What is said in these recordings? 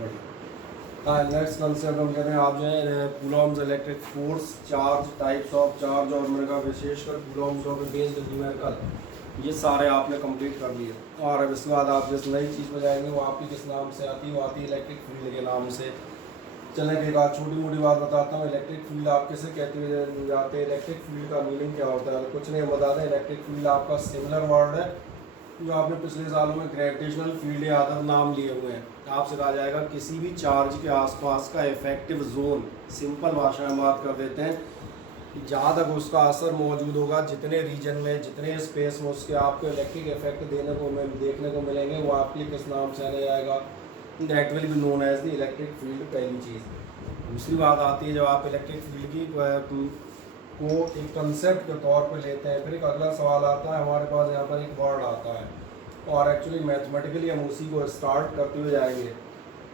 Next concept हम कह रहे हैं आप जो है Coulomb's electric force charge types of charge और मैंने कहा विशेषकर कूलॉम्स ऑफ बेस्ड न्यूमेरिकल ये सारे आपने कंप्लीट कर लिए। और अब इसके बाद आप जिस नई चीज़ पर जाएंगे वो आपकी किस नाम से आती है, वो आती है इलेक्ट्रिक फील्ड के नाम से। चलने के बाद छोटी मोटी बात बताता हूँ, इलेक्ट्रिक फील्ड आप किसे कहते हुए जाते हैं, इलेक्ट्रिक फील्ड का मीनिंग क्या होता है। कुछ नहीं, हम बताते हैं इलेक्ट्रिक फील्ड आपका सिमिलर वर्ड है जो आपने पिछले सालों में ग्रेविटेशनल फील्ड या अदर नाम लिए हुए हैं। आपसे कहा जाएगा किसी भी चार्ज के आसपास का इफेक्टिव जोन, सिंपल भाषा में बात कर देते हैं, जहाँ तक उसका असर मौजूद होगा, जितने रीजन में जितने स्पेस में उसके आपको इलेक्ट्रिक इफेक्ट देखने को मिलेंगे, वो आपके किस नाम से आने जाएगा, that will be known as the electric field. पहली चीज़। दूसरी बात आती है जब आप इलेक्ट्रिक फील्ड की को एक कंसेप्ट के तौर पर लेते हैं, फिर एक अगला सवाल आता है हमारे पास, यहाँ पर एक वर्ड आता है और एक्चुअली मैथमेटिकली हम उसी को स्टार्ट करते हुए जाएंगे।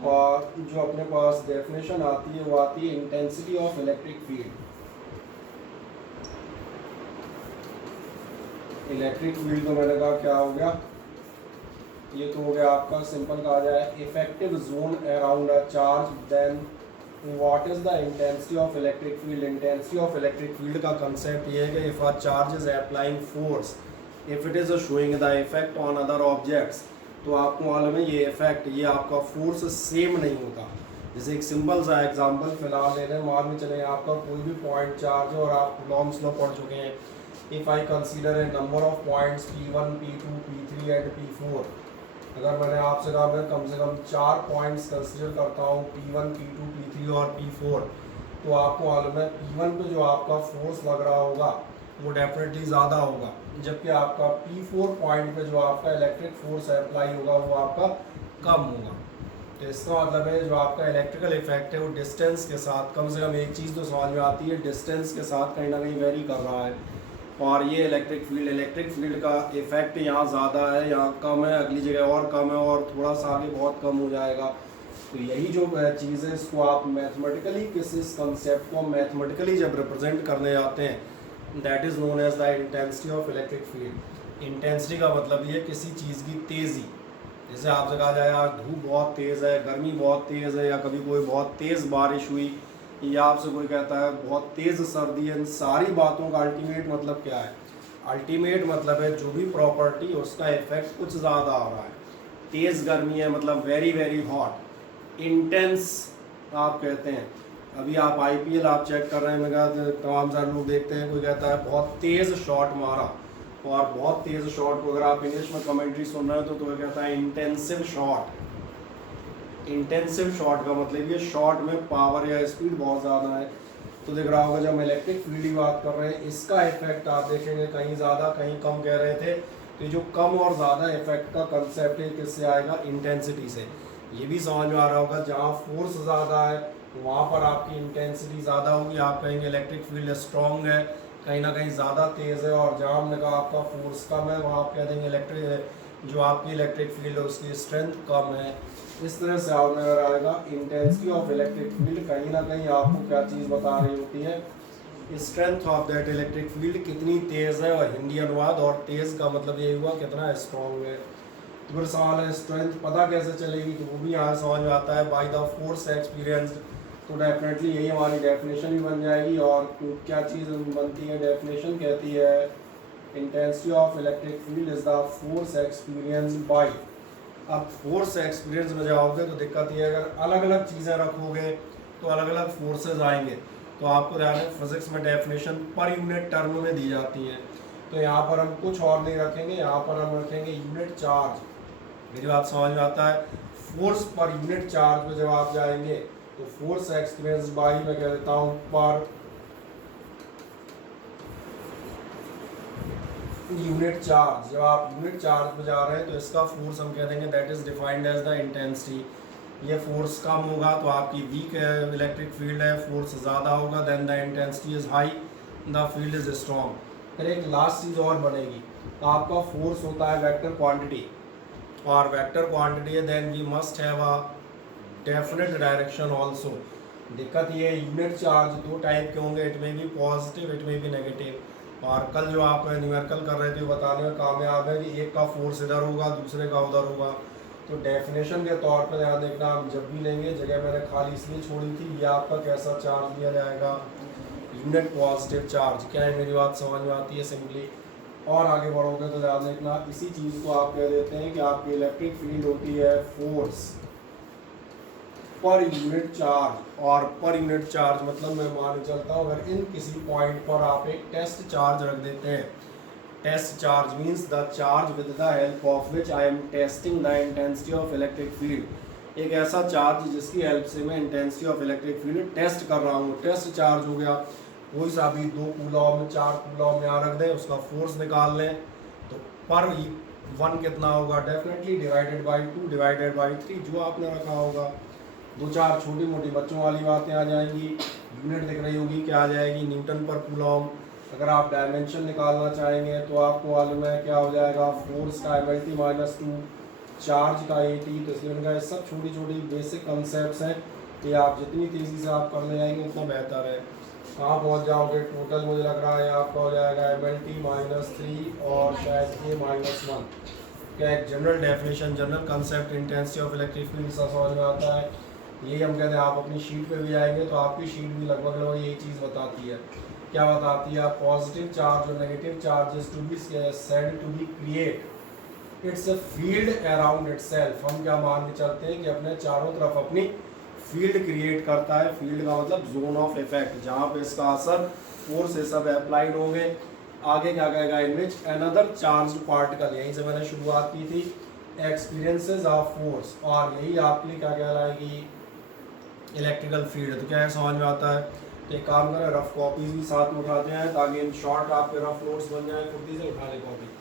और जो अपने पास डेफिनेशन आती है वो आती है intensity of electric field. Electric field को मैंने कहा क्या हो गया, ये तो हो गया आपका सिंपल कहा जाए effective zone around a charge. Then what is the intensity of electric field. Intensity of electric field का कंसेप्ट ये है कि if a charge is applying force, if it is showing the effect on other objects, तो आपको मालूम है ये effect, ये आपका फोर्स सेम नहीं होता। जैसे एक सिंपल सा एग्जांपल फिलहाल ले लें, मान में चले आपका कोई भी पॉइंट चार्ज है और आप कूलॉम्स लॉ पढ़ चुके हैं। If I consider a number of points P1 P2 P3 and P4, अगर मैंने आपसे कहा मैं कम से कम 4 पॉइंट्स कंसीडर करता हूँ P1 P2 P3 और P4, तो आपको मालूम है P1 पे जो आपका फोर्स लग रहा होगा वो डेफिनेटली ज़्यादा होगा, जबकि आपका P4 पॉइंट पे जो आपका इलेक्ट्रिक फोर्स अप्लाई होगा वो आपका कम होगा। तो इसका मतलब है जो आपका इलेक्ट्रिकल इफेक्ट है वो डिस्टेंस के साथ, कम से कम एक चीज़ तो समझ में आती है, डिस्टेंस के साथ कहीं ना कहीं वेरी कर रहा है। और ये इलेक्ट्रिक फील्ड का इफेक्ट यहाँ ज़्यादा है, यहाँ कम है, अगली जगह और कम है और थोड़ा सा आगे बहुत कम हो जाएगा। तो यही जो चीज़ है इसको आप मैथमेटिकली इस कंसेप्ट को मैथमेटिकली जब रिप्रेजेंट करने जाते हैं, that is known as the intensity of electric field. Intensity का मतलब ये किसी चीज़ की तेज़ी। जैसे आपसे कहा जाए आज धूप बहुत तेज़ है, गर्मी बहुत तेज़ है, या कभी कोई बहुत तेज़ बारिश हुई, या आपसे कोई कहता है बहुत तेज़ सर्दी है, इन सारी बातों का अल्टीमेट मतलब क्या है। अल्टीमेट मतलब है जो भी प्रॉपर्टी उसका इफेक्ट कुछ ज़्यादा आ रहा है। तेज़ गर्मी है मतलब वेरी वेरी हॉट, इंटेंस आप कहते हैं। अभी आप IPL आप चेक कर रहे हैं, मैं कहा तमाम सारे लोग देखते हैं, कोई कहता है बहुत तेज़ शॉट मारा, और बहुत तेज़ शॉट को अगर आप इंग्लिश में कमेंट्री सुन रहे हो तो कोई कहता है इंटेंसिव शॉट। इंटेंसिव शॉट का मतलब ये शॉट में पावर या स्पीड बहुत ज़्यादा है। तो दिख रहा होगा जब हम इलेक्ट्रिक फील्ड की बात कर रहे हैं, इसका इफेक्ट आप देखेंगे कहीं ज़्यादा कहीं कम कह रहे थे। तो जो कम और ज़्यादा इफेक्ट का कंसेप्ट है किससे आएगा, इंटेंसिटी से। ये भी समझ में आ रहा होगा जहाँ फोर्स ज़्यादा है वहाँ पर आपकी इंटेंसिटी ज़्यादा होगी, आप कहेंगे इलेक्ट्रिक फील्ड स्ट्रॉन्ग है, कहीं ना कहीं ज़्यादा तेज़ है। और जहाँ हमने कहा आपका फोर्स कम है वहाँ आप कह देंगे जो आपकी इलेक्ट्रिक फील्ड है उसकी स्ट्रेंथ कम है। इस तरह से आपने अगर आएगा इंटेंसिटी ऑफ इलेक्ट्रिक फील्ड, कहीं ना कहीं आपको क्या चीज़ बता रही होती है, strength of that electric field कितनी तेज़ है। और हिंदी अनुवाद, और तेज़ का मतलब ये हुआ कितना स्ट्रॉन्ग है। तो फिर सवाल है स्ट्रेंथ पता कैसे चलेगी, तो वो भी यहाँ समझ में आता है बाय द फोर्स एक्सपीरियंस्ड। तो डेफिनेटली यही हमारी डेफिनेशन भी बन जाएगी। और क्या चीज़ बनती है, डेफिनेशन कहती है intensity of electric field is the force experience by. अब फोर्स एक्सपीरियंस में जाओगे तो दिक्कत ये है अगर अलग अलग चीज़ें रखोगे तो अलग अलग फोर्सेज आएंगे। तो आपको ध्यान है फिजिक्स में डेफिनेशन पर यूनिट टर्म में दी जाती है। तो यहाँ पर हम कुछ और नहीं रखेंगे, यहाँ पर हम रखेंगे यूनिट चार्ज। मेरी बात समझ में आता है, फोर्स पर यूनिट चार्ज में जब आप जाएंगे तो फोर्स एक्सपीरियंस बाई मैं कह देता हूँ पर यूनिट चार्ज। जब आप यूनिट चार्ज पे जा रहे हैं तो इसका फोर्स हम कह देंगे that is defined as the intensity. ये फोर्स कम होगा तो आपकी वीक इलेक्ट्रिक फील्ड है, फोर्स ज़्यादा होगा then the intensity is high, the field is strong. फिर एक लास्ट चीज़ और बनेगी, तो आपका फोर्स होता है वेक्टर क्वांटिटी, और वेक्टर क्वांटिटी है then we must have a definite direction also. दिक्कत ये है यूनिट चार्ज दो टाइप के होंगे, इट में भी पॉजिटिव इट में भी नेगेटिव। और कल जो आप न्यूमेरिकल कर रहे थे वो बताने में कामयाब है कि एक का फोर्स इधर होगा दूसरे का उधर होगा। तो डेफिनेशन के तौर पर ध्यान देखना, आप जब भी लेंगे, जगह मैंने खाली इसलिए छोड़ी थी, ये आपका कैसा चार्ज लिया जाएगा, यूनिट पॉजिटिव चार्ज। क्या है, मेरी बात समझ में आती है सिंपली। और आगे बढ़ोगे तो ध्यान देखना, इसी चीज़ को आप कह देते हैं कि आपकी इलेक्ट्रिक फील्ड होती है फोर्स पर यूनिट चार्ज। और पर यूनिट चार्ज मतलब मैं मान चलता हूँ अगर इन किसी पॉइंट पर आप एक टेस्ट चार्ज रख देते हैं, test charge means the charge with the help of which I am testing the intensity of electric field. एक ऐसा चार्ज जिसकी हेल्प से मैं intensity of electric field test कर रहा हूँ। टेस्ट चार्ज हो गया कोई सा भी 2 कूलॉम 4 कूलॉम यहाँ रख दें, उसका फोर्स निकाल लें, तो पर 1 कितना होगा, definitely divided by 2 divided by 3 जो आपने रखा होगा। 2-4 छोटी मोटी बच्चों वाली बातें आ जाएंगी, यूनिट दिख रही होगी, क्या आ जाएगी, न्यूटन पर कूलॉम। अगर आप डायमेंशन निकालना चाहेंगे तो आपको मालूम है क्या हो जाएगा, फोर्स का MLT - 2, चार्ज का AT। तो इसलिए उनका सब छोटी छोटी बेसिक कंसेप्ट हैं कि आप जितनी तेज़ी से आप करने जाएंगे उतना बेहतर है। कहाँ पहुँच जाओगे, टोटल मुझे लग रहा है आपका हो जाएगा MLT - 3 और शायद A - 1। क्या एक general definition, general concept intensity of electric field सा समझ में आता है। यही हम कहते हैं, आप अपनी शीट पे भी आएंगे तो आपकी शीट भी लगभग यही चीज़ बताती है। क्या बताती है, पॉजिटिव चार्ज और negative charges to be said to be create its a field around itself. हम क्या मान के चलते हैं कि अपने चारों तरफ अपनी फील्ड क्रिएट करता है। फील्ड का मतलब जोन ऑफ इफेक्ट, जहाँ पे इसका असर फोर्स सब अप्लाइड होंगे। आगे क्या कहेगा, इन विच अनदर चार्ज पार्टिकल, यहीं से मैंने शुरुआत की थी, एक्सपीरियंसेस ऑफ फोर्स, और यही आपके लिए क्या कहलाएगी, इलेक्ट्रिकल फील्ड। तो क्या है, समझ में आता है। तो एक काम करें, रफ कॉपीज भी साथ में उठाते हैं ताकि इन शॉर्ट आपके रफ नोट्स बन जाए। खुद से उठा ले कॉपी।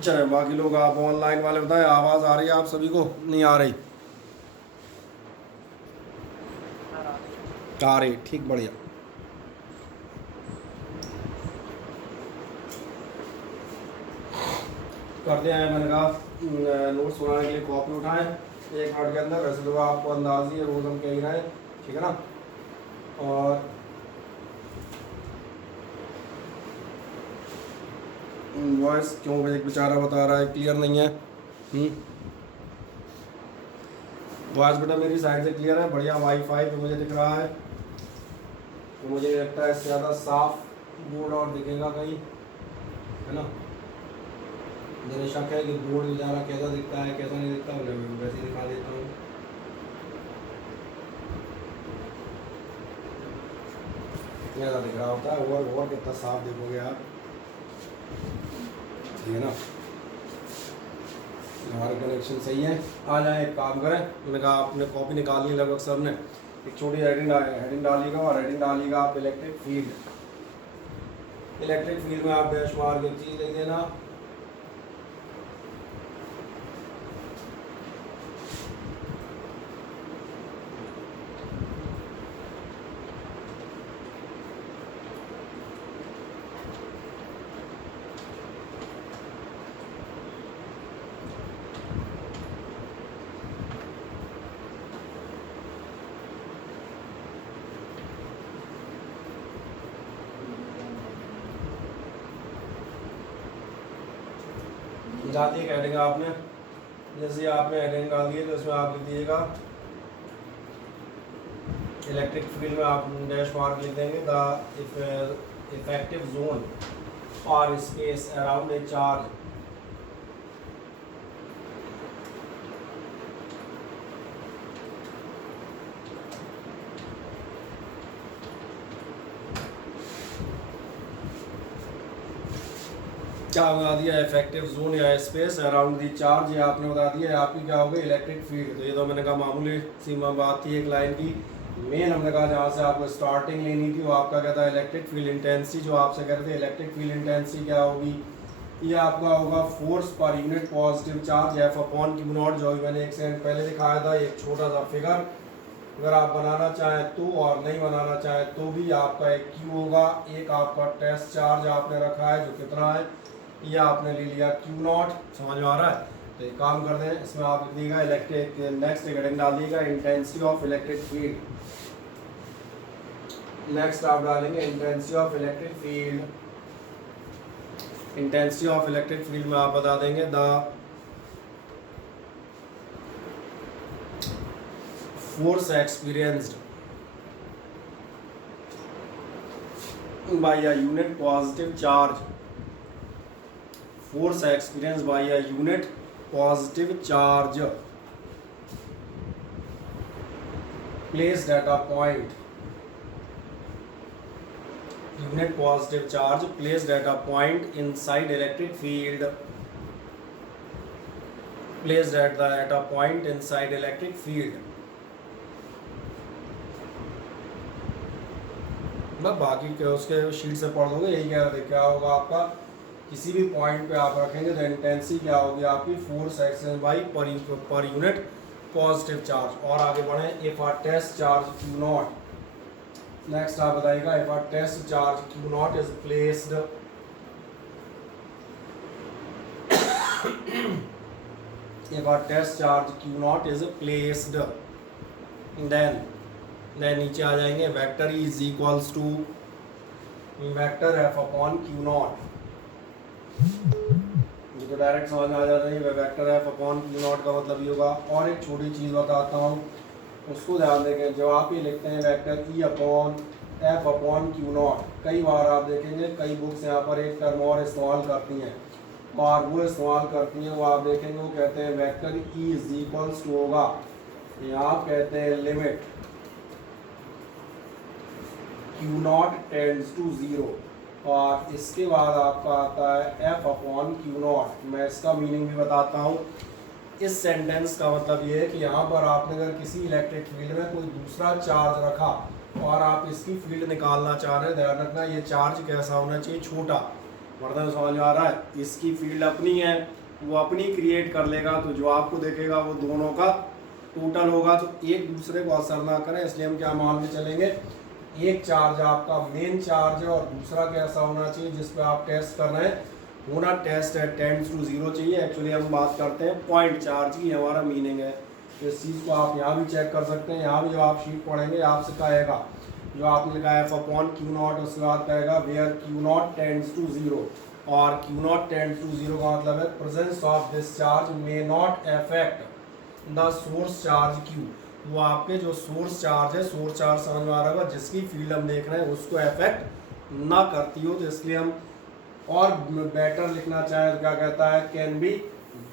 चले, बाकी लोग आप ऑनलाइन वाले बताएं, आवाज़ आ रही है आप सभी को, नहीं आ रही? आ रही, ठीक, बढ़िया। करते हैं, मैंने कहा नोट्स बनाने के लिए कॉपी उठाएं 1 मिनट के अंदर। वैसे तो आपको अंदाज ही है, रोज़ हम कह ही रहे हैं, ठीक है ना। और वॉइस क्यों एक बेचारा बता रहा है क्लियर नहीं है। वॉइस बेटा मेरी साइड से क्लियर है, बढ़िया वाईफाई पे मुझे दिख रहा है, तो मुझे लगता है इससे ज़्यादा साफ बोर्ड और दिखेगा कहीं, है ना। मुझे शक है कि बोर्ड बेचारा कैसा दिखता है कैसा नहीं दिखता, उन्हें मैं वैसे ही दिखा देता हूँ। कैसा दिख रहा होता है, और कितना साफ देखोगे आप, ठीक है ना। हमारा कनेक्शन सही है। आ जाए, एक काम करें, मैंने कहा आपने कॉपी निकाल ली लगभग सब ने, एक छोटी हेडिंग डालिएगा, और हेडिंग डालिएगा आप इलेक्ट्रिक फील्ड। इलेक्ट्रिक फील्ड में आप डैश मार के चीज़ लिख देना, डाल दी हेडिंग आपने। जैसे आपने हेडिंग डाल दी है तो इसमें आप लिख दीजिएगा इलेक्ट्रिक फील्ड में आप डैश मार्क लिख देंगे, द इफेक्टिव जोन और स्पेस अराउंड ए चार्ज क्या बता दिया, इफेक्टिव जोन या स्पेस अराउंड दी चार्ज, ये आपने बता दिया है आपकी क्या होगी, इलेक्ट्रिक फील्ड। तो ये तो मैंने कहा मामूली सीमा बात थी एक लाइन की। मेन हमने कहा जहाँ से आपको स्टार्टिंग लेनी थी वो आपका क्या था, इलेक्ट्रिक फील्ड इंटेंसिटी। जो आपसे कहते थे इलेक्ट्रिक फील्ड इंटेंसिटी क्या होगी, ये आपका होगा फोर्स पर unit positive charge F upon Q not, जो मैंने एक सेकंड पहले दिखाया था, एक छोटा सा फिगर। अगर आप बनाना चाहें तो, और नहीं बनाना चाहें तो भी, आपका एक Q होगा, एक आपका टेस्ट चार्ज आपने रखा है जो कितना है, ये आपने ले लिया Q नॉट। समझ में आ रहा है। तो एक काम कर दें, इसमें आप लिख दीजिएगा इलेक्ट्रिक, नेक्स्ट हेडिंग डाल दीजिएगा intensity of electric field. Next आप डालेंगे intensity of electric field. Intensity of electric field में आप बता देंगे the force experienced by a unit positive charge, force experienced by a unit positive charge placed at a point, unit positive charge placed at a point inside electric field, placed at a point inside electric field। बाकी के उसके sheet से पढ़ दोगे, यही क्या होगा आपका, किसी भी पॉइंट पे आप रखेंगे तो इंटेंसिटी क्या होगी आपकी, force exchange by per unit positive charge. और आगे बढ़े, if a test charge Q naught, next आप बताइएगा, if a test charge Q not is placed if a test charge Q not is placed then नीचे आ जाएंगे, vector E is equals to vector F upon Q naught. ये तो direct समझ में आ जाता है, vector F upon Q naught का मतलब ये होगा। और एक छोटी चीज़ बताता हूँ, उसको ध्यान देखें, जब आप ये लिखते हैं vector E upon F upon Q not, कई बार आप देखेंगे कई बुक्स यहाँ पर एक टर्म और इस्तेमाल करती हैं, और वो इस्तेमाल करती हैं, वो आप देखेंगे वो कहते हैं vector E is equals to होगा, यहाँ कहते हैं limit Q not tends to zero, और इसके बाद आपका आता है एफ अपॉन क्यू नॉट। मैं इसका मीनिंग भी बताता हूँ। इस सेंटेंस का मतलब ये है कि यहाँ पर आपने अगर किसी इलेक्ट्रिक फील्ड में कोई दूसरा चार्ज रखा और आप इसकी फील्ड निकालना चाह रहे हैं, ध्यान रखना ये चार्ज कैसा होना चाहिए, छोटा। वर्तन समझ में आ रहा है, इसकी फील्ड अपनी है, वो अपनी क्रिएट कर लेगा, तो जो आपको देखेगा वो दोनों का टोटल होगा, तो एक दूसरे को असर ना करें, इसलिए हम क्या मान के चलेंगे, एक चार्ज आपका मेन चार्ज है और दूसरा कैसा होना चाहिए जिस पे आप टेस्ट कर रहे हैं, होना टेस्ट है टेंड्स टू ज़ीरो चाहिए। एक्चुअली हम बात करते हैं पॉइंट चार्ज की, हमारा मीनिंग है। तो इस चीज़ को आप यहाँ भी चेक कर सकते हैं। यहाँ भी जब आप शीट पढ़ेंगे आपसे कहेगा, जो आपने लिखा है एफ अपॉन क्यू नॉट, उसके बाद कहेगा where Q not tends to zero, और Q not tends to zero का मतलब है presence of this charge may not affect the source charge Q. वो आपके जो सोर्स चार्ज है, सोर्स चार्ज समझ में आ रहा होगा, जिसकी फील्ड हम देख रहे हैं उसको अफेक्ट ना करती हो। तो इसलिए हम और बेटर लिखना चाहें तो क्या कहता है, can be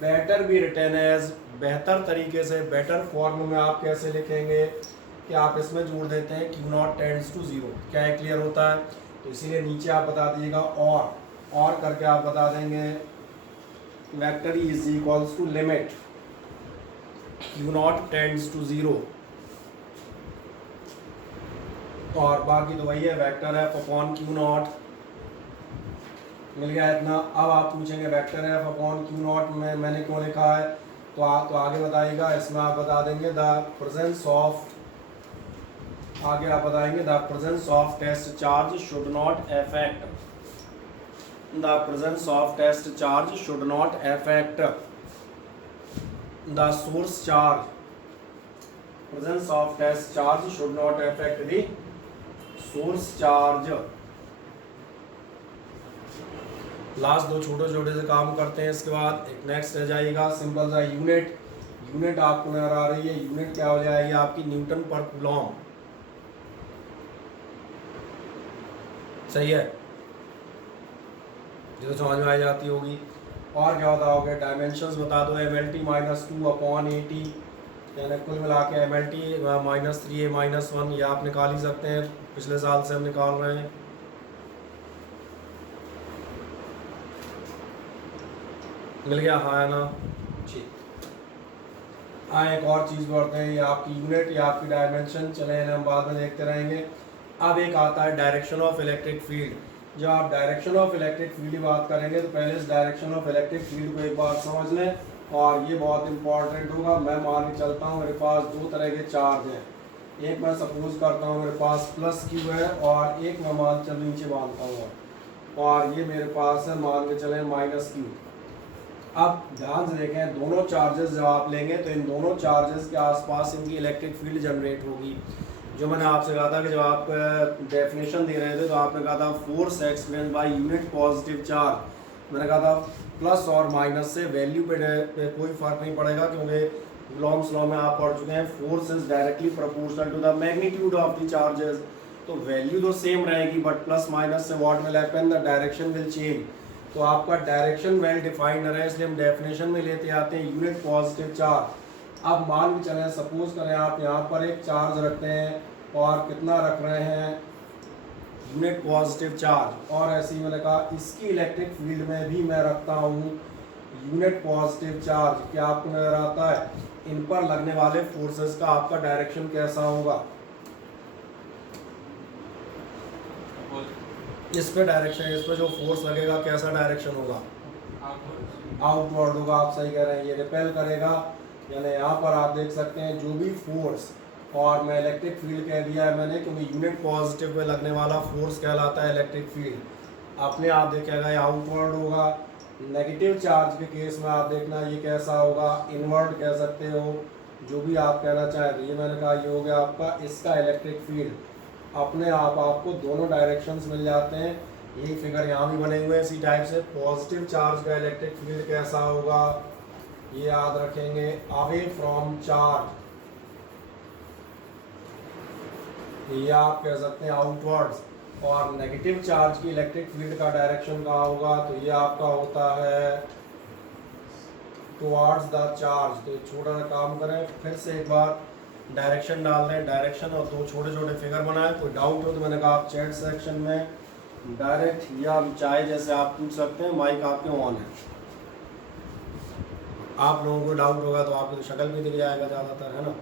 better be written as, बेहतर तरीके से बेटर फॉर्म में आप कैसे लिखेंगे कि आप इसमें जोड़ देते हैं Q not tends to zero. क्या है, क्लियर होता है। तो इसीलिए नीचे आप बता दीजिएगा और करके आप बता देंगे vector E is equals to limit Q not tends to zero, और बाकी तो वही है vector F upon Q not. मिल गया इतना। अब आप पूछेंगे vector F upon Q not में मैंने क्यों लिखा है, तो आप तो आगे बताइएगा, इसमें आप बता देंगे द प्रेजेंस ऑफ, आगे आप बताएंगे the presence of test charge should not affect, the presence of test charge should not affect the source charge, presence of test charge should not affect the source charge। Last दो छोटे छोटे से काम करते हैं, इसके बाद एक नेक्स्ट रह जाएगा सिंपल सा यूनिट। यूनिट आपको नजर आ रही है, यूनिट क्या हो जाएगी आपकी, न्यूटन पर कूलॉम। सही है, ये तो समझ में आ जाती होगी। और क्या बताओगे, डायमेंशंस बता दो, MLT -2/80, यानी कुल मिला के MLT -3A -1, ये आप निकाल ही सकते हैं, पिछले साल से हम निकाल रहे हैं। मिल गया, हाँ है ना, ठीक। हाँ, एक और चीज़ बढ़ते हैं, ये आपकी यूनिट या आपकी डायमेंशन, चले हम बाद में देखते रहेंगे। अब एक आता है डायरेक्शन ऑफ इलेक्ट्रिक फील्ड। जब आप डायरेक्शन ऑफ इलेक्ट्रिक फील्ड की बात करेंगे तो पहले इस डायरेक्शन ऑफ इलेक्ट्रिक फील्ड को एक बार समझ लें, और ये बहुत इंपॉर्टेंट होगा। मैं मान के चलता हूँ मेरे पास दो तरह के चार्ज हैं, एक मैं सपोज करता हूँ मेरे पास प्लस क्यू है, और एक मैं मान चल नीचे मानता हूँ, और ये मेरे पास है मान के चले -Q। अब ध्यान से देखें, दोनों चार्जेस जब आप लेंगे तो इन दोनों चार्जेस के आसपास इनकी इलेक्ट्रिक फील्ड जनरेट होगी। जो मैंने आपसे कहा था कि जब आप डेफिनेशन दे रहे थे तो आपने कहा था force experience by unit positive charge. मैंने कहा था प्लस और माइनस से वैल्यू पे कोई फर्क नहीं पड़ेगा, क्योंकि कूलॉम्स लॉ में आप पढ़ चुके हैं force is directly proportional to the magnitude of the charges. तो वैल्यू तो सेम रहेगी बट प्लस माइनस से what will happen, the direction will change. तो आपका डायरेक्शन वेल डिफाइंड है, इसलिए हम डेफिनेशन में लेते आते हैं यूनिट पॉजिटिव चार्ज। अब मान के चलें, सपोज करें आप यहाँ पर एक चार्ज रखते हैं और कितना रख रहे हैं, यूनिट पॉजिटिव चार्ज, और ऐसे ही मैंने कहा इसकी इलेक्ट्रिक फील्ड में भी मैं रखता हूँ यूनिट पॉजिटिव चार्ज। क्या आपको नजर आता है इन पर लगने वाले फोर्सेस का आपका डायरेक्शन कैसा होगा? इस पे डायरेक्शन, इस पे जो फोर्स लगेगा कैसा डायरेक्शन होगा? आउटवर्ड होगा। आप सही कह रहे हैं, ये रिपेल करेगा। यानी यहाँ पर आप देख सकते हैं जो भी फोर्स, और मैं इलेक्ट्रिक फील्ड कह दिया है मैंने, क्योंकि यूनिट पॉजिटिव पे लगने वाला फोर्स कहलाता है इलेक्ट्रिक फील्ड। अपने आप देखेगा ये आउटवर्ड होगा। नेगेटिव चार्ज के केस में आप देखना ये कैसा होगा, इनवर्ड कह सकते हो, जो भी आप कहना चाहें। तो ये मैंने कहा ये हो गया आपका इसका इलेक्ट्रिक फील्ड। अपने आप आपको दोनों डायरेक्शंस मिल जाते हैं। यही फिगर यहाँ भी बने हुए हैं इसी टाइप से। पॉजिटिव चार्ज का इलेक्ट्रिक फील्ड कैसा होगा ये याद रखेंगे, अवे फ्रॉम चार्ज, ये आप कह सकते हैं आउटवर्ड्स। और नेगेटिव चार्ज की इलेक्ट्रिक फील्ड का डायरेक्शन कहाँ होगा, तो ये आपका होता है टुवर्ड्स द चार्ज। तो छोटा सा काम करें, फिर से एक बार डायरेक्शन डाल दें, डायरेक्शन और दो छोटे छोटे फिगर बनाएं। कोई डाउट हो तो मैंने कहा आप चैट सेक्शन में डायरेक्ट या चाहे जैसे आप पूछ सकते हैं, माइक आपके ऑन है। आप लोगों को डाउट होगा तो आपको तो शक्ल भी दिख जाएगा ज़्यादातर, है ना?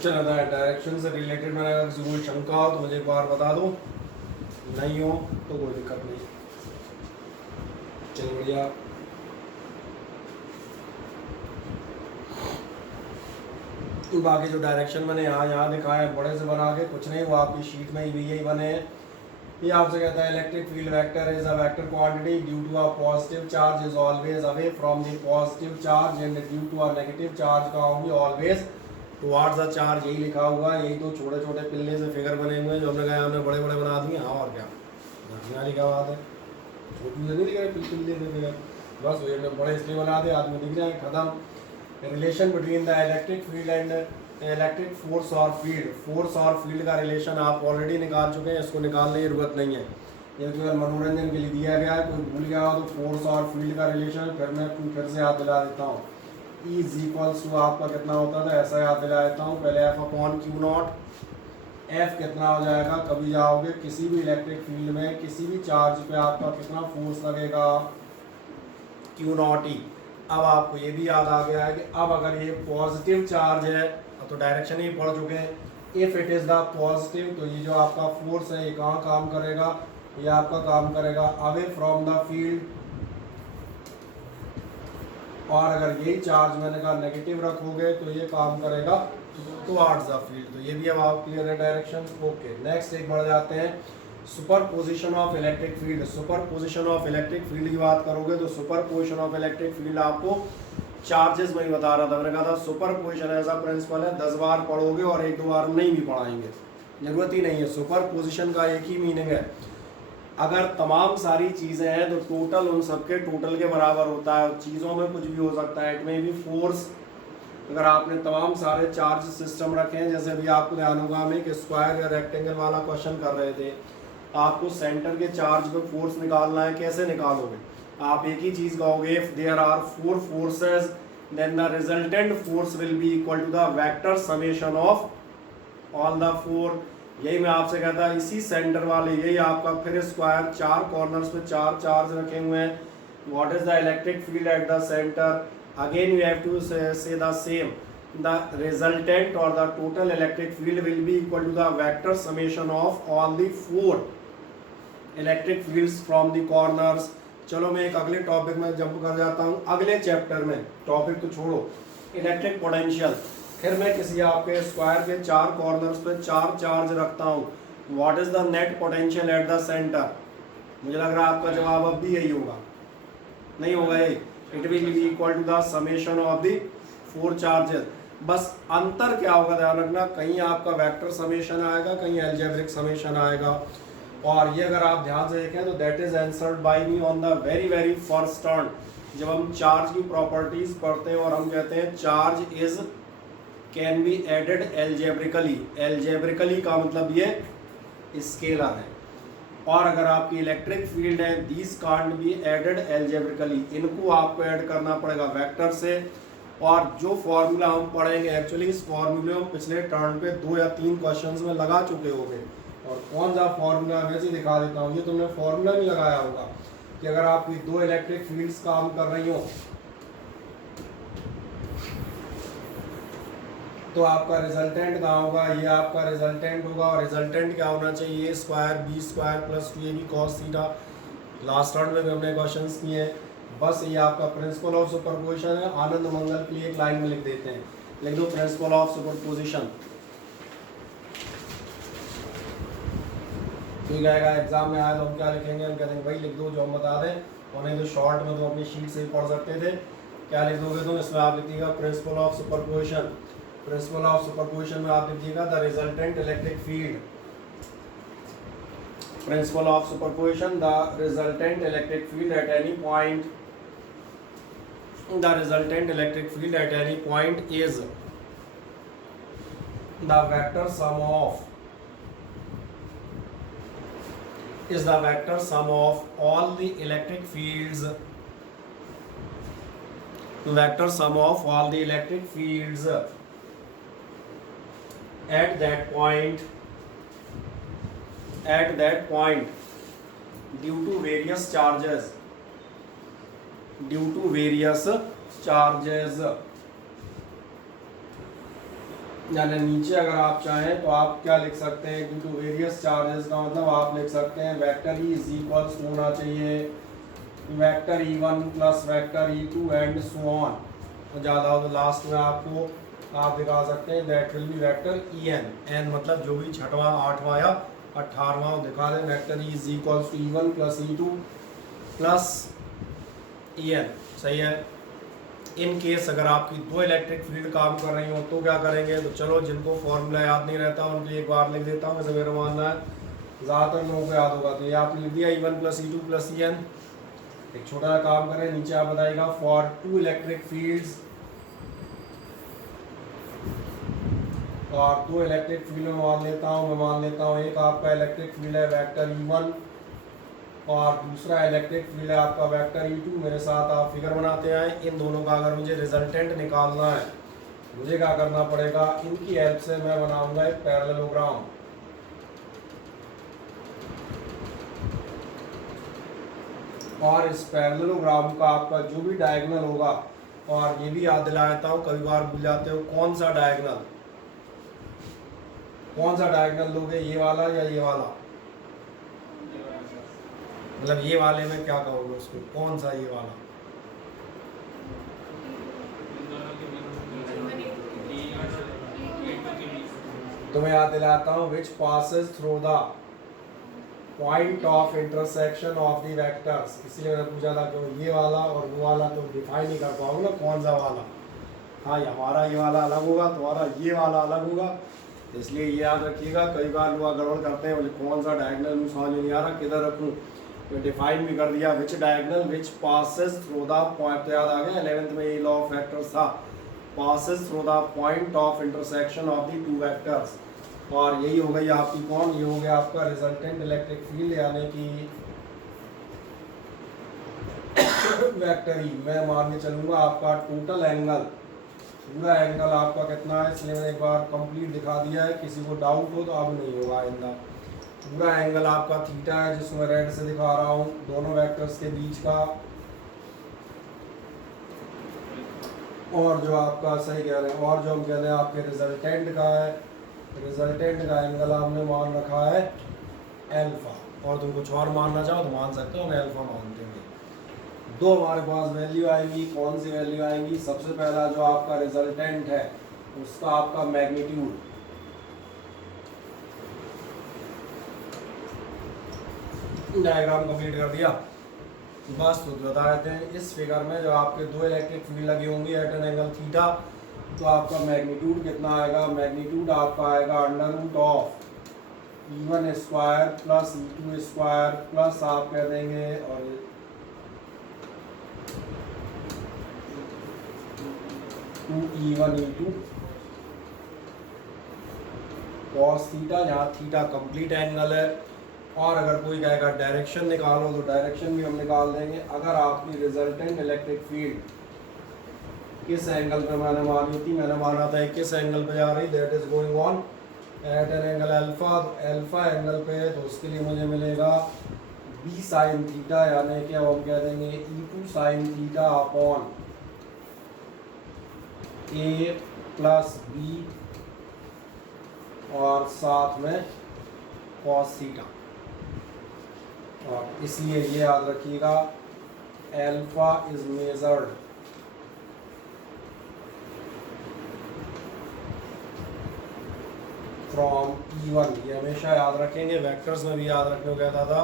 चलो डायरेक्शन से रिलेटेड मैंने अगर जरूर शंका हो तो मुझे एक बार बता दो, नहीं हो तो कोई दिक्कत नहीं। चलो बढ़िया। बाकी जो डायरेक्शन मैंने यहाँ दिखाए हैं बड़े से बना के, कुछ नहीं, वो आपकी शीट में ही भी यही बने हैं। ये आपसे कहता है electric field vector is a vector quantity due to a positive charge is always away from the positive charge and due to a negative charge का होंगे ऑलवेज टुवर्ड्स द चार्ज। यही लिखा हुआ है, यही तो छोटे छोटे पिल्ले से फिगर बने हुए हैं जो हमने कहा हमने बड़े बड़े बना दिए। हाँ और क्या, यहाँ लिखा बात है, छोटी से नहीं लिखा है पिल्ले से फिगर, बस वही हमने बड़े इसलिए बना दे आदमी दिख जाए, खत्म। Relation between the electric field and electric force और फील्ड, फोर्स और फील्ड का रिलेशन आप ऑलरेडी निकाल चुके हैं, इसको निकालने की जरूरत नहीं है, ये केवल मनोरंजन के लिए दिया गया है। कोई भूल गया हो तो फोर्स और फील्ड का रिलेशन फिर मैं फिर से याद दिला देता हूँ। E इज इक्वल्स टू आपका कितना होता था, ऐसा याद दिला देता हूँ पहले, F upon Q not. F कितना हो जाएगा, कभी जाओगे किसी भी इलेक्ट्रिक फील्ड में किसी भी चार्ज पे आपका कितना फोर्स लगेगा, क्यू नॉट ई। अब आपको ये भी याद आ गया है कि अब अगर ये पॉजिटिव चार्ज है तो डायरेक्शन ही पढ़ चुके हैं, if it is the positive, तो ये जो आपका फोर्स है ये कहाँ काम करेगा, ये आपका काम करेगा अवे फ्रॉम द फील्ड। और अगर यही चार्ज मैंने कहा नेगेटिव रखोगे तो ये काम करेगा टुवर्ड्स द फील्ड। तो ये भी अब आप क्लियर है डायरेक्शन। ओके, नेक्स्ट एक बढ़ जाते हैं super position of electric field. Super position of electric field की बात करोगे तो super position of electric field आपको चार्जेस में ही बता रहा था, मैंने कहा था सुपर पोजिशन ऐसा प्रिंसिपल है 10 बार पढ़ोगे और 1-2 बार नहीं भी पढ़ाएंगे, जरूरत ही नहीं है। सुपर पोजिशन का एक ही मीनिंग है, अगर तमाम सारी चीज़ें हैं तो टोटल उन सबके टोटल के बराबर होता है। चीज़ों में कुछ भी हो सकता है, इट में भी फोर्स। अगर आपने तमाम सारे चार्ज सिस्टम रखे हैं, जैसे अभी आपको ध्यान होगा हम एक स्क्वायर या रेक्टेंगल वाला क्वेश्चन कर रहे थे, आपको सेंटर के चार्ज पे फोर्स निकालना है, कैसे निकालोगे? आप एक ही चीज़ कहोगे, if there are 4 forces then the resultant force will be equal to the vector summation of all the four, यही मैं आपसे कहता इसी सेंटर वाले, यही आपका फिर स्क्वायर, चार कॉर्नर्स पे चार चार्ज रखे हुए हैं. What is the electric field at the centre, again you have to say the same, the resultant और the total electric field will be equal to the vector summation of all the four electric fields from the corners. चलो मैं एक अगले topic में jump कर जाता हूँ, अगले चैप्टर में, टॉपिक तो छोड़ो, इलेक्ट्रिक पोटेंशियल. फिर मैं किसी आपके स्क्वायर के चार कॉर्नर्स पे चार चार्ज रखता हूँ. What is the net potential at the centre, मुझे लग रहा है आपका जवाब अब भी यही होगा, नहीं होगा ये, it will be equal to the summation of the four charges. बस अंतर क्या होगा ध्यान रखना, कहीं आपका वेक्टर समेशन आएगा, कहीं अलजेब्रिक समेशन आएगा. और ये अगर आप ध्यान से देखें तो that is answered bye me on the very first turn, जब हम चार्ज की प्रॉपर्टीज पढ़ते हैं और हम कहते हैं charge is can be added algebraically. Algebraically का मतलब ये स्केलर है. और अगर आपकी इलेक्ट्रिक फील्ड है, these can't be added algebraically, इनको आपको ऐड करना पड़ेगा वेक्टर से. और जो फॉर्मूला हम पढ़ेंगे, एक्चुअली इस फॉर्मूले हम पिछले टर्न पे 2 या 3 क्वेश्चंस में लगा चुके होंगे. और कौन सा फॉर्मूला वैसे ही दिखा देता हूँ, ये तुमने फॉर्मूला भी लगाया होगा कि अगर आपकी दो इलेक्ट्रिक फील्ड्स काम कर रही हो तो आपका रिजल्टेंट कहाँ होगा, ये आपका रिजल्टेंट होगा. और रिजल्टेंट क्या होना चाहिए, A square B square plus 2ab cos theta. Last turn में भी हमने क्वेश्चंस किए हैं. बस ये आपका प्रिंसिपल ऑफ सुपरपोजिशन है. आनंद मंगल के लिए एक लाइन में लिख देते हैं, लिख दो प्रिंसिपल ऑफ सुपरपोजिशन. ठीक आएगा, एग्जाम में आया तो हम क्या लिखेंगे, हम कहते हैं भाई लिख दो जो हम बता दें, और नहीं तो शॉर्ट में तो अपनी शीट से ही पढ़ सकते थे. क्या लिख दोगे तुम, इसमें आप लिखिएगा principle of superposition. Principle of superposition में आप लिखिएगा the resultant electric field. Principle of superposition, the resultant electric field at any point, the resultant electric field at any point is the vector sum of, is the vector sum of all the electric fields, vector sum of all the electric fields at that point due to various charges, due to various charges. यानी नीचे अगर आप चाहें तो आप क्या लिख सकते हैं, ड्यू टू वेरियस चार्जेस का मतलब आप लिख सकते हैं vector E is equals to होना चाहिए vector E1 plus vector E2 and so on. ज़्यादा हो तो लास्ट में आपको आप दिखा सकते हैं that will be vector En. N मतलब जो भी छठवां आठवां या 18वां दिखा दें. Vector E is equals to E1 plus E2 plus En. सही है. इन केस अगर आपकी दो इलेक्ट्रिक फील्ड काम कर रही हो तो क्या करेंगे, तो चलो जिनको फॉर्मूला याद नहीं रहता उनके एक बार लिख देता हूँ, वैसे मेरा मानना है ज़्यादातर लोगों को याद होगा. तो ये आपने लिख दिया E1 plus E2 plus En. एक छोटा सा काम करें, नीचे आप बताइएगा फॉर टू इलेक्ट्रिक फील्ड्स, और दो इलेक्ट्रिक फील्ड में मान लेता हूँ, मैं मान लेता हूँ एक आपका इलेक्ट्रिक फील्ड है वेक्टर E1 और दूसरा इलेक्ट्रिक फील्ड है आपका वेक्टर E2. मेरे साथ आप फिगर बनाते हैं. इन दोनों का अगर मुझे रिजल्टेंट निकालना है मुझे क्या करना पड़ेगा, इनकी हेल्प से मैं बनाऊंगा एक पैरेललोग्राम. और इस पैरेललोग्राम का आपका जो भी डायगोनल होगा, और ये भी याद दिला देता हूँ, कभी बार भूल जाते हो कौन सा डायगोनल लोगे, ये वाला या ये वाला, मतलब ये वाले में क्या कहोगे उसको, कौन सा ये वाला, तो मैं याद दिलाता हूँ विच passes through the point of intersection of the vectors. इसलिए मैंने पूछा था कि ये वाला और वो वाला तो डिफाइन नहीं कर पाओगे ना कौन सा वाला. हाँ, हमारा ये वाला अलग होगा, तुम्हारा ये वाला अलग होगा, इसलिए ये याद रखिएगा. कई बार लोग गड़बड़ करते हैं, बोले कौन सा डायगोनल मुझे समझ नहीं आ रहा किधर रखूँ, तो डिफाइन भी कर दिया which diagonal which passes through the point. तो याद आ गया 11th में ये लॉ ऑफ वेक्टर्स था, passes through the point of intersection of the two vectors. और यही हो गई आपकी कौन, ये हो गया आपका रिजल्टेंट इलेक्ट्रिक फील्ड, यानी कि वेक्टर ई. मैं मान के चलूंगा आपका टोटल एंगल पूरा एंगल आपका कितना है, इसलिए मैंने एक बार कंप्लीट दिखा दिया है, किसी को डाउट हो तो अब नहीं होगा आइंदा। पूरा एंगल आपका थीटा है, जिसमें रेड से दिखा रहा हूँ दोनों वेक्टर्स के बीच का। और जो आपका सही कह रहे हैं, और जो हम कह रहे हैं आपके रिजल्टेंट का है, रिजल्टेंट का एंगल आपने मान रखा है एल्फा, और तुम कुछ और मानना चाहो तो मान सकते हो, हम एल्फा मानते हैं। दो हमारे पास वैल्यू आएंगी, कौन सी वैल्यू आएंगी? सबसे पहला जो आपका रिजल्टेंट है उसका आपका मैग्नीट्यूड, डायग्राम कंप्लीट कर दिया बस। तो बता देते हैं इस फिगर में जो आपके दो इलेक्ट्रिक फील्ड लगी होंगी एट एन एंगल थीटा, तो आपका मैग्नीट्यूड कितना आएगा? मैग्नीट्यूड आपका आएगा under root of E1 square plus E2 square plus आप कह देंगे और 2E1 E2 cos थीटा, जहाँ थीटा कंप्लीट एंगल है। और अगर कोई कहेगा डायरेक्शन निकालो तो डायरेक्शन भी हम निकाल देंगे। अगर आपकी रिजल्टेंट इलेक्ट्रिक फील्ड किस एंगल पे मैंने मानी थी, मैंने माना था किस एंगल पे जा रही, that is going on at an angle alpha, तो अल्फा एंगल पे है, तो उसके लिए मुझे मिलेगा बी साइन थीटा, यानी कि अब हम कह देंगे E2 साइन थीटा अपॉन ए प्लस बी और साथ में कॉस थीटा। और इसलिए ये याद रखिएगा alpha is measured from E1, ये हमेशा याद रखेंगे, वेक्टर्स में भी याद रखने को कहता था।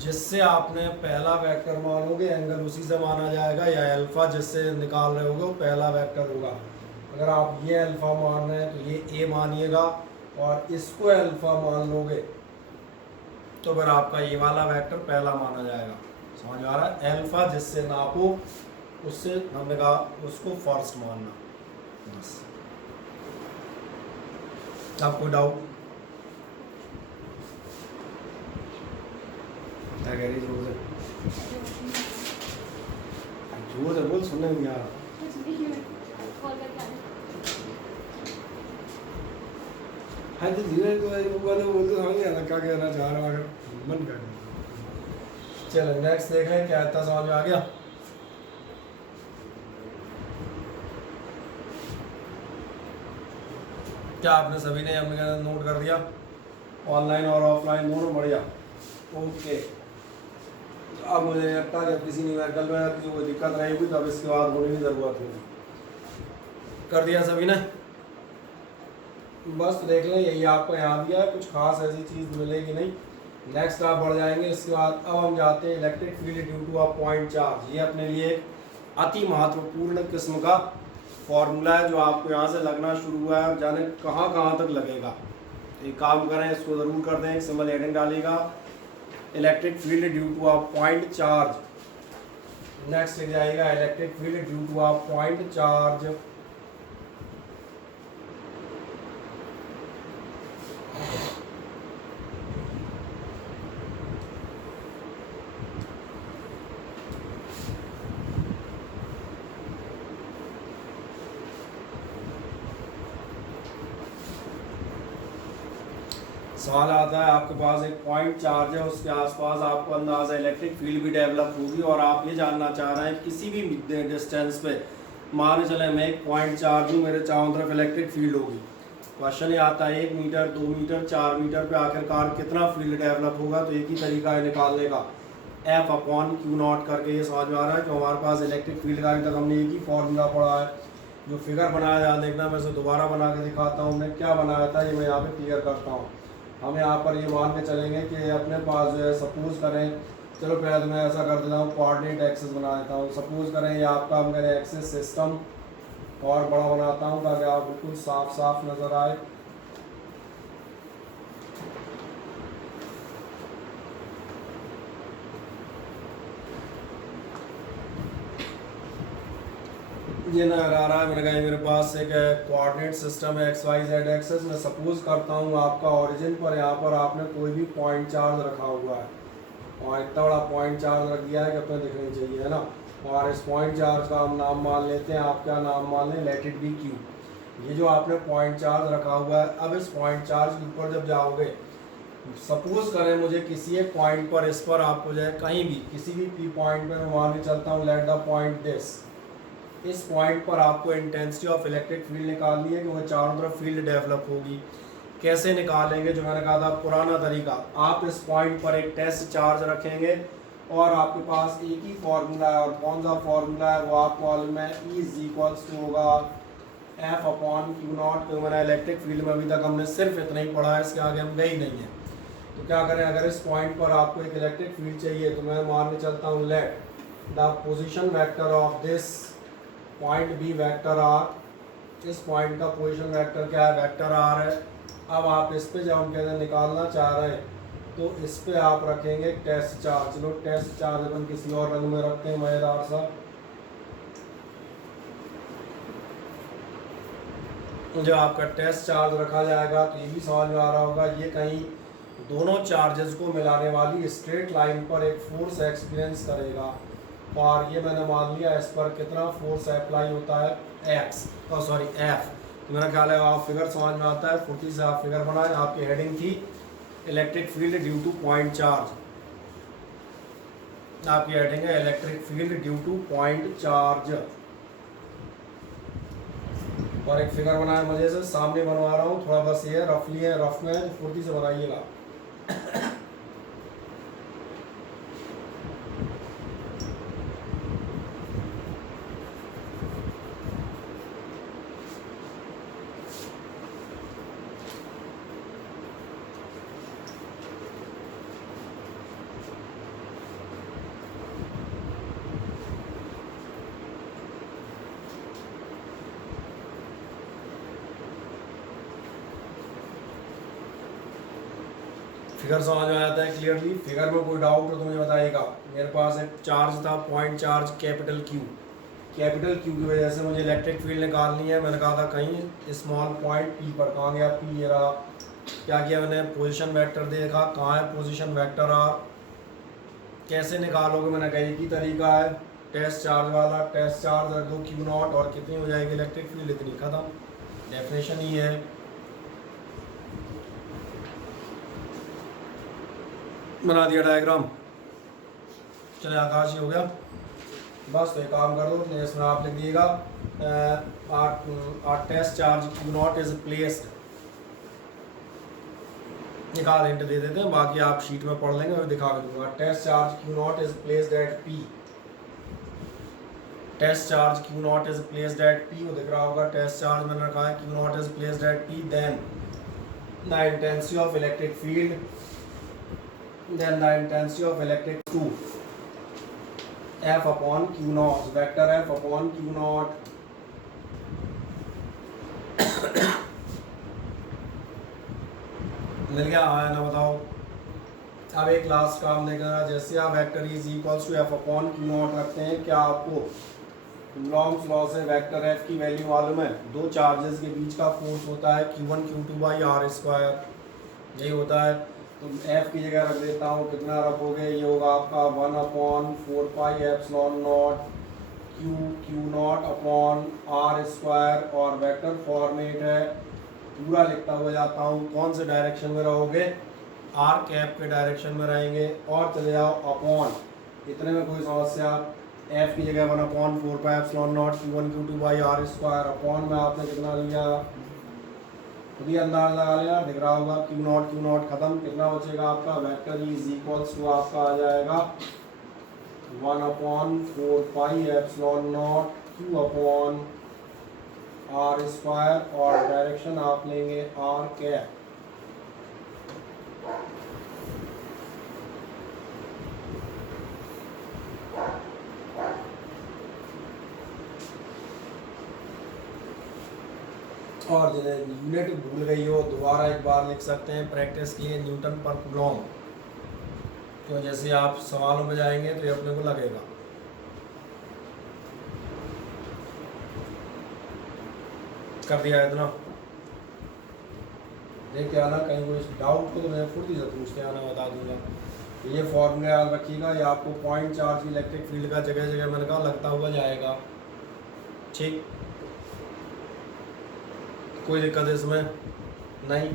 जिससे आपने पहला वेक्टर मानोगे एंगल उसी से माना जाएगा, या अल्फा जिससे निकाल रहे होगे वो पहला वेक्टर होगा। अगर आप ये अल्फा मान रहे हैं तो ये ए मानिएगा, और इसको अल्फा मान लोगे तो फिर आपका ये वाला वेक्टर पहला माना जाएगा। समझ आ रहा है? अल्फा जिससे नापो उससे हमने कहा उसको फर्स्ट मानना। बस, आपको डाउट? क्या कह रही जोर से बोल, सुनने में नहीं आ रहा। हाँ तो धीरे बोलते समझ नहीं आता क्या कहना चाह रहा है, मन कर। चलो नेक्स्ट देख रहे हैं क्या इतना समझ में आ गया। क्या आपने सभी ने हमने नोट कर दिया? ऑनलाइन और ऑफलाइन दोनों बढ़िया, ओके। अब मुझे नहीं लगता जब किसी न्यूमेरिकल में किसी कोई दिक्कत रहेगी तब इसके बाद होने की ज़रूरत होगी। कर दिया सभी ने? बस देख लें, यही आपको यहाँ दिया है, कुछ खास ऐसी चीज़ मिलेगी नहीं। नेक्स्ट आप बढ़ जाएंगे इसके बाद। अब हम जाते हैं electric field due to a point charge. ये अपने लिए एक अति महत्वपूर्ण किस्म का फॉर्मूला है जो आपको यहाँ से लगना शुरू हुआ है और जाने कहाँ कहाँ तक लगेगा। एक काम करें, इसको ज़रूर कर दें, एक सिंबल हेडिंग डालिएगा electric field due to a point charge. Next लिख जाएगा electric field due to a point charge. सवाल आता है आपके पास एक पॉइंट चार्ज है, उसके आसपास आपको अंदाजा इलेक्ट्रिक फील्ड भी डेवलप होगी और आप ये जानना चाह रहे हैं किसी भी डिस्टेंस पे, मान चले मैं एक पॉइंट चार्ज हूँ, मेरे चारों तरफ इलेक्ट्रिक फील्ड होगी। क्वेश्चन ये आता है 1 मीटर 2 मीटर 4 मीटर पे आखिरकार कितना फील्ड डेवलप होगा। तो एक ही तरीका है निकालने का, एफ अपॉन क्यू नॉट करके। ये समझ में आ रहा है कि हमारे पास इलेक्ट्रिक फील्ड का अभी तक हमने एक ही फॉर्मूला पढ़ा है। जो फिगर बनाया ध्यान देखना, मैं इसे दोबारा बना के दिखाता हूँ। हमने क्या बनाया था ये मैं यहाँ पे क्लियर करता हूँ। हम यहाँ पर ये मान के चलेंगे कि अपने पास जो है, सपोज करें, चलो पहले तो मैं ऐसा कर देता हूँ, कोऑर्डिनेट एक्सिस बना देता हूँ। सपोज करें ये आपका हम करें एक्सिस सिस्टम, और बड़ा बनाता हूँ ताकि आप बिल्कुल साफ साफ नज़र आए। ये नजर आ रहा है मैंने कहा मेरे पास एक कोऑर्डिनेट सिस्टम है एक्स वाई जेड एक्सेस। मैं सपोज करता हूँ आपका ओरिजिन पर यहाँ पर आपने कोई भी पॉइंट चार्ज रखा हुआ है, और इतना बड़ा पॉइंट चार्ज रख दिया है कि अपने दिखनी चाहिए, है ना। और इस पॉइंट चार्ज का हम नाम मान लेते हैं, आप क्या नाम मान लें, लेट इट बी क्यू। ये जो आपने पॉइंट चार्ज रखा हुआ है, अब इस पॉइंट चार्ज के ऊपर जब जाओगे, सपोज करें मुझे किसी एक पॉइंट पर, इस पर आपको जो है कहीं भी किसी भी पी पॉइंट पर मैं मान के चलता हूँ, लेट द पॉइंट दिस, इस पॉइंट पर आपको इंटेंसिटी ऑफ इलेक्ट्रिक फील्ड निकालनी है क्योंकि चारों तरफ फील्ड डेवलप होगी। कैसे निकालेंगे, जो मैंने कहा था पुराना तरीका, आप इस पॉइंट पर एक टेस्ट चार्ज रखेंगे और आपके पास एक ही फॉर्मूला है, और कौन सा फॉर्मूला है वो आपको मालूम है, E इज इक्वल्स टू होगा एफ अपॉन क्यू नॉट। क्योंकि मैंने इलेक्ट्रिक फील्ड में अभी तक हमने सिर्फ इतना ही पढ़ा है, इसके आगे हम गए ही नहीं है। तो क्या करें, अगर इस पॉइंट पर आपको एक इलेक्ट्रिक फील्ड चाहिए तो मैं मान के चलता हूँ let the position vector of this point be vector R. इस पॉइंट का पोजिशन वेक्टर क्या है, वेक्टर आर है। अब आप इस पे जब हम कहते हैं निकालना चाह रहे हैं तो इस पे आप रखेंगे टेस्ट चार्ज। चलो टेस्ट चार्ज अपन किसी और रंग में रखते हैं मजेदार सा। जब आपका टेस्ट चार्ज रखा जाएगा तो ये भी समझ में आ रहा होगा, ये कहीं दोनों चार्जेस को मिलाने वाली स्ट्रेट लाइन पर एक फोर्स एक्सपीरियंस करेगा, और ये मैंने मान लिया इस पर कितना फोर्स अप्लाई होता है, एक्स सॉरी एफ। तो मेरा ख्याल है आप फिगर समझ में आता है, फुर्ती से आप फिगर बनाएं। आपकी हेडिंग थी electric field due two point charge, आपकी हेडिंग है electric field due two point charge. और एक फिगर बनाया मजे से, सामने बनवा रहा हूँ, थोड़ा बस ये रफली है, रफ में है, फुर्ती से बनाइएगा। फिगर समझ में आता है क्लियरली? फिगर में कोई डाउट हो तो मुझे बताइएगा। मेरे पास एक चार्ज था, point charge capital Q. Capital Q की वजह से मुझे इलेक्ट्रिक फील्ड निकालनी है। मैंने कहा था कहीं स्मॉल पॉइंट पी पर, कहाँ गया पी, ये रहा। क्या किया मैंने, पोजीशन वेक्टर देखा, कहाँ है पोजीशन वेक्टर आर। कैसे निकालोगे, मैंने कहा एक ही तरीका है, टेस्ट चार्ज वाला। टेस्ट चार्ज रख दो क्यू नॉट, और कितनी हो जाएगी इलेक्ट्रिक फील्ड, इतनी, खत्म। डेफिनेशन ही है। बना दिया डायग्राम, चले आकाश ही हो गया। बस तो एक काम कर दो, इसमें आप लिख दिएगा test charge Q not is placed. निकाल हिंट दे देते हैं, बाकी आप शीट में पढ़ लेंगे और दिखा के दूंगा। Test charge Q not is placed at P. Test charge Q not is placed at P, वो दिख रहा होगा। टेस्ट चार्ज मैंने रखा है Q not is placed at P, then the intensity of electric field, then the intensity of electric 2 F upon Q naught, vector F upon Q naught। मिल गया, आया ना, बताओ। अब एक लास्ट काम देखना, जैसे आप vector is equals to F upon Q naught रखते हैं, क्या आपको कूलॉम्स लॉ से वेक्टर F की वैल्यू मालूम है? दो चार्जेस के बीच का फोर्स होता है Q1 Q2 by R square, यही होता है। तो F की जगह रख देता हूँ, कितना रखोगे, ये होगा आपका 1/4 pi epsilon naught Q not upon R square, और वेक्टर फॉर्मेट है। पूरा लिखता हुआ जाता हूँ, कौन से डायरेक्शन में रहोगे, आर कैप के डायरेक्शन में रहेंगे। और चले जाओ अपॉन, इतने में कोई समस्या। F की जगह 1/4 pi epsilon naught Q1 Q2 by R square, upon में आपने कितना लिया, खुद ही अंदाज लगा लेना, दिख रहा होगा। क्यू नॉट खत्म, कितना बचेगा आपका, वेक्टर इज इक्वल्स टू आपका आ जाएगा 1/4 pi epsilon naught Q upon R square, और डायरेक्शन आप लेंगे आर कैप। और जिन्हें यूनिट भूल गई हो दोबारा एक बार लिख सकते हैं प्रैक्टिस के लिए, न्यूटन पर कूलॉम। तो जैसे आप सवालों में जाएंगे तो ये अपने को लगेगा। कर दिया इतना, देख के आना, कहीं कोई डाउट हो तो मैं फुर्ती से पूछ के आना, बता दूंगा। ये फॉर्मूला याद रखिएगा, ये आपको पॉइंट चार्ज की इलेक्ट्रिक फील्ड का जगह जगह मैंने कहा लगता हुआ जाएगा। ठीक, कोई दिक्कत इसमें नहीं।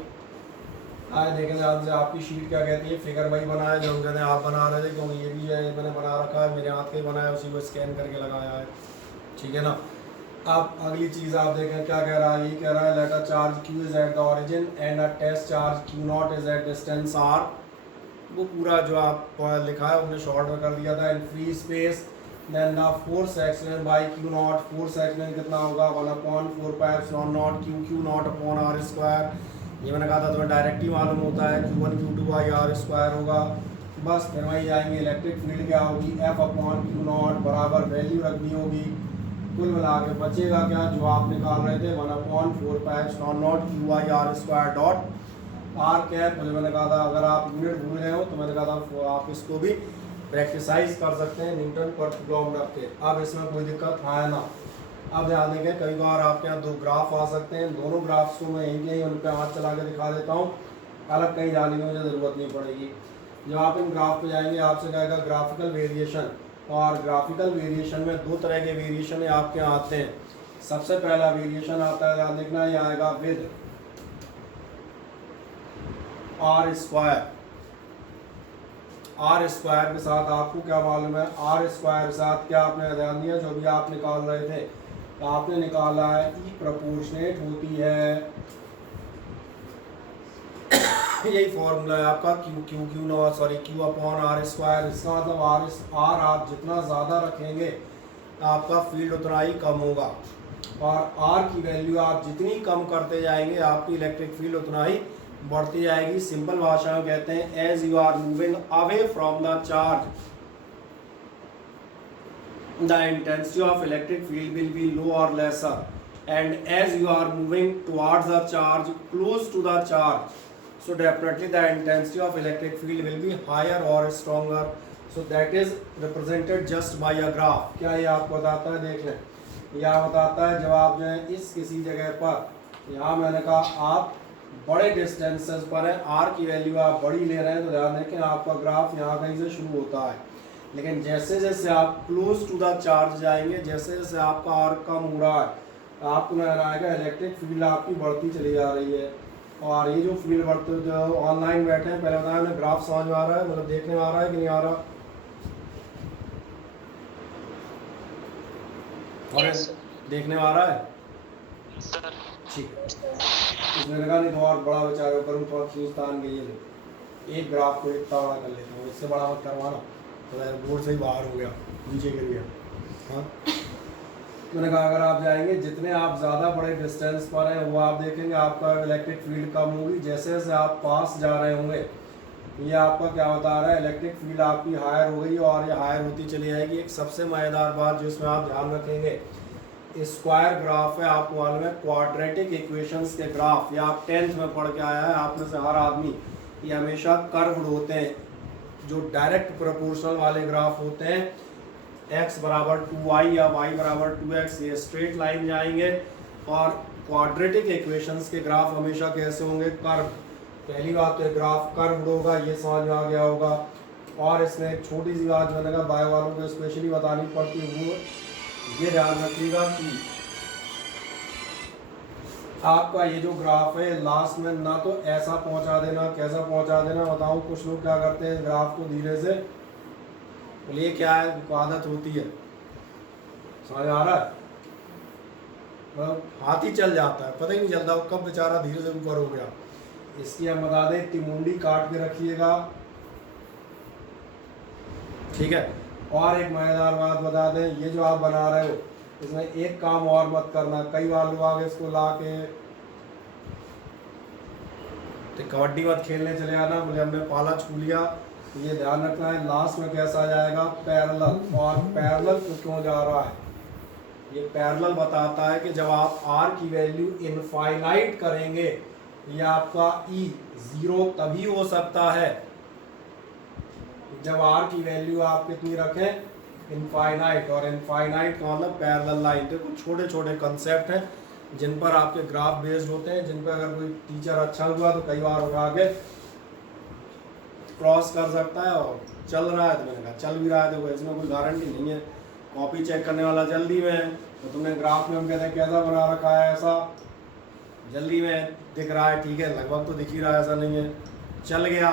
आए देखें ध्यान से, आपकी शीट क्या कहती है, फिगर वही बनाया जो हम कहते हैं आप बना रहे थे, क्योंकि ये भी है मैंने बना रखा है, मेरे हाथ का ही बनाया, उसी को स्कैन करके लगाया है। ठीक है ना। अब अगली चीज़ आप देखें क्या कह रहा है, ये कह रहा है let a charge Q is at the origin and a test charge Q naught is at distance R। वो पूरा जो आप लिखा है उन्हें शॉर्ट में कर दिया था। In free space then the force extended by Q not, force extended कितना होगा 1/4π0 Q not upon R square. ये मैंने कहा था तुम्हें डायरेक्ट ही मालूम होता है, Q1 Q2 by R square होगा। बस फिर वहीं जाएंगे, इलेक्ट्रिक फील्ड क्या होगी F/Q नॉट बराबर वैल्यू रखनी होगी। कुल मिला के बचेगा क्या, जो आप निकाल रहे थे 1/4π0 Q/R square dot R cap. मुझे मैंने कहा था अगर आप यूनिट भूल गए हो तो मैंने कहा था आप इसको भी प्रैक्टिसाइज कर सकते हैं न्यूटन पर कूलम रख के। अब इसमें कोई दिक्कत है ना। अब ध्यान देंगे, कई बार आपके यहाँ दो ग्राफ आ सकते हैं, दोनों ग्राफ्स को मैं यहीं उन पर हाथ चला के दिखा देता हूँ, अलग कहीं जाने की मुझे ज़रूरत नहीं पड़ेगी। जब आप इन ग्राफ पे जाएंगे आपसे कहेगा ग्राफिकल वेरिएशन, और ग्राफिकल वेरिएशन में दो तरह के वेरिएशन आपके यहाँ आते हैं। सबसे पहला वेरिएशन आता है, ध्यान देखना, ये आएगा with R square. R square के साथ आपको क्या मालूम है, R स्क्वायर के साथ क्या आपने ध्यान दिया, जो भी आप निकाल रहे थे तो आपने निकाला है E प्रोपोर्शनेट होती है यही फॉर्मूला है आपका Q अपॉन R स्क्वायर। इसका मतलब R आप जितना ज़्यादा रखेंगे आपका फील्ड उतना ही कम होगा, और R की वैल्यू आप जितनी कम करते जाएंगे आपकी इलेक्ट्रिक फील्ड उतना ही बढ़ती जाएगी। सिंपल भाषा में कहते हैं as you are moving away from the charge the intensity of electric field will be low or lesser, and as you are moving towards the charge close to the charge, so definitely the intensity of electric field will be higher or stronger. So that is represented just by a graph। क्या ये आपको बताता है, देख लें, यह बताता है जब आप जो है इस किसी जगह पर, यहाँ मैंने कहा आप बड़े डिस्टेंसेस पर है, R की वैल्यू आप बड़ी ले रहे हैं, तो ध्यान देखें आपका ग्राफ यहाँ कहीं से शुरू होता है, लेकिन जैसे जैसे आप क्लोज टू द चार्ज जाएंगे, जैसे जैसे आपका R कम हो रहा है आपको नजर आएगा इलेक्ट्रिक फील्ड आपकी बढ़ती चली जा रही है। और ये जो फील्ड बढ़ते, जो ऑनलाइन बैठे हैं, पहले बताया मैंने, ग्राफ समझ में आ रहा है, मतलब देखने में आ रहा है कि नहीं आ रहा, और देखने में आ रहा है, ठीक है। इसमें लगा नहीं तो और बड़ा विचार करूँ, थोड़ा खींचतान के लिए एक ग्राफ को इतना बड़ा कर लेता हूँ, इससे बड़ा मत करवाना, तो यार बोर्ड से ही बाहर हो गया, नीचे गिर गया। हाँ, मैंने कहा अगर आप जाएंगे जितने आप ज़्यादा बड़े डिस्टेंस पर हैं वो आप देखेंगे आपका इलेक्ट्रिक फील्ड कम होगी, जैसे जैसे आप पास जा रहे होंगे ये आपका क्या बता रहा है, इलेक्ट्रिक फील्ड आपकी हायर हो गई और ये हायर होती चली जाएगी। एक सबसे मज़ेदार बात जो इसमें आप ध्यान रखेंगे, स्क्वायर ग्राफ है, आपको मालूम है क्वाड्रेटिक इक्वेशंस के ग्राफ, या आप 10th में पढ़ के आया है आप में से हर आदमी, ये हमेशा कर्व्ड होते हैं। जो डायरेक्ट प्रोपोर्शनल वाले ग्राफ होते हैं, x बराबर 2y या y बराबर 2x, ये स्ट्रेट लाइन जाएंगे, और क्वाड्रेटिक इक्वेशंस के ग्राफ हमेशा कैसे होंगे, कर्व। पहली बात तो ग्राफ कर्व्ड होगा, ये समझ में आ गया होगा। और इसमें एक छोटी सी बात मैंने कहा बायो वालों को स्पेशली बतानी पड़ती है, वो ये ध्यान रखिएगा कि आपका ये जो ग्राफ है लास्ट में ना तो ऐसा पहुंचा देना, कैसा पहुंचा देना बताऊं। कुछ लोग क्या करते हैं ग्राफ को धीरे से, ये क्या है, आदत होती है, समझ आ रहा है, मतलब हाथ ही चल जाता है, पता ही नहीं चलता कब बेचारा धीरे से ऊपर हो गया। इसकी हम बता दें तिमुंडी काट के रखिएगा, ठीक है। और एक मजेदार बात बता दें, ये जो आप बना रहे हो इसमें एक काम और मत करना, कई बार लोग आगे इसको ला के तो कबड्डी मत खेलने चले आना, बोले हमने पाला छू लिया। ये ध्यान रखना है लास्ट में कैसा आ जाएगा, पैरेलल। और पैरेलल क्यों जा रहा है, ये पैरेलल बताता है कि जब आप R की वैल्यू इनफाइनाइट करेंगे, ये आपका E 0 तभी हो सकता है जब R की वैल्यू आप कितनी रखें, इनफाइनाइट। और इनफाइनाइट का मतलब पैरेलल लाइन। देखो छोटे छोटे कंसेप्ट हैं जिन पर आपके ग्राफ बेस्ड होते हैं, जिन पर अगर कोई टीचर अच्छा हुआ तो कई बार उठा के क्रॉस कर सकता है और चल रहा है, तो मैंने कहा चल भी रहा है, देखो इसमें कोई गारंटी नहीं है। कॉपी चेक करने वाला जल्दी में है, तो तुमने ग्राफ में हम कहते हैं कैसा बना रखा है, ऐसा जल्दी में दिख रहा है, ठीक है, लगभग तो दिख ही रहा है, ऐसा नहीं है। चल गया,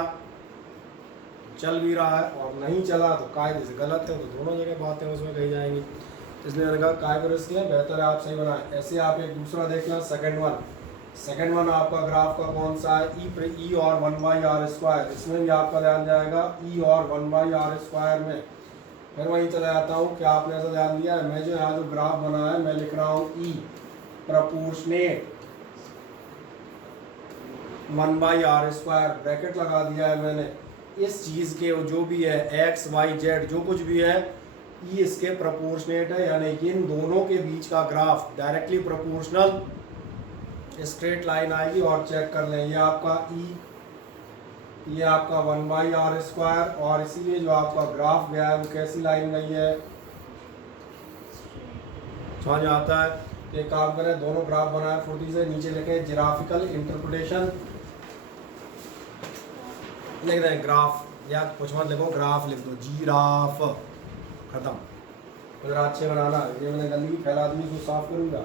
चल भी रहा है, और नहीं चला तो कायदे से गलत है, तो दोनों जगह बातें उसमें कही जाएंगी। इसलिए मैंने कहा काय को रिस्क है, बेहतर है आप सही बनाएं। ऐसे आप एक दूसरा देखना, सेकंड वन आपका ग्राफ का कौन सा है, ई और 1/r²। इसमें भी आपका ध्यान जाएगा ई और 1/r² में। फिर वहीं चला जाता हूँ, क्या आपने ऐसा ध्यान दिया है, मैं जो यहाँ जो ग्राफ बना है मैं लिख रहा हूँ ई प्रपोर्शनेट 1/r², ब्रैकेट लगा दिया है मैंने। इस चीज़ के जो भी है एक्स वाई जेड जो कुछ भी है, ई इसके प्रपोर्शनेट है, यानी इन दोनों के बीच का graph directly proportional straight line आएगी। और चेक कर लें, ये आपका ई, ये आपका 1/r², और इसीलिए जो आपका ग्राफ गया है वो कैसी लाइन गई है, समझ में आता है। एक काम करें, दोनों ग्राफ बनाए फुर्ती से, नीचे लिखें जिराफिकल इंटरप्रिटेशन, लिख दें ग्राफ, या कुछ मत लिखो, ग्राफ लिख दो, जीराफ, खत्म। अगर अच्छे बनाना, ये मैंने गंदगी फैला दी, इसको साफ करूँगा।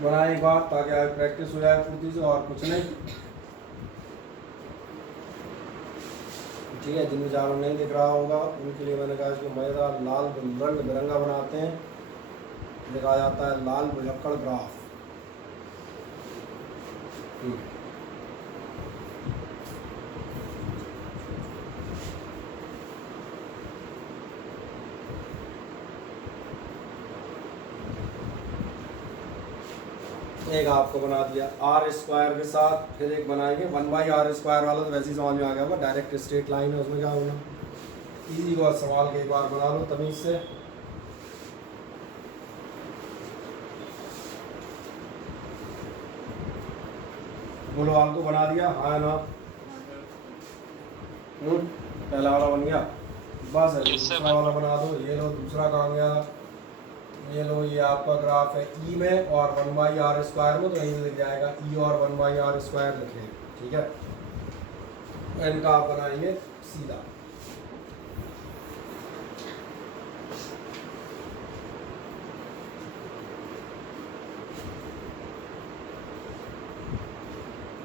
बनाए एक बार, ताकि आज प्रैक्टिस हो जाए फुर्ती से, और कुछ नहीं, ठीक है। जिन विचारों नहीं दिख रहा होगा उनके लिए मैंने कहा इसको मज़ेदार लाल रंग बिरंगा बनाते हैं, लिखा जाता है लाल भुलक्कड़ ग्राफ। एक आपको बना दिया r² के साथ, फिर एक बनाएंगे 1/r² वाला, तो वैसे ही समझ में आ गया होगा, डायरेक्ट स्ट्रेट लाइन है, उसमें क्या होगा, इजी हुआ सवाल के एक बार बना लो तमीज से। बोलो, आपको बना दिया, हाँ ना, पहला वाला बन गया, बस है, दूसरा वाला बना दो। ये लो दूसरा कहाँ गया, ये लो, ये आपका ग्राफ है ई में और 1/r² में, तो यहीं से दिख जाएगा ई और 1/r² लिखे, ठीक है। इनका आप बनाएंगे सीधा,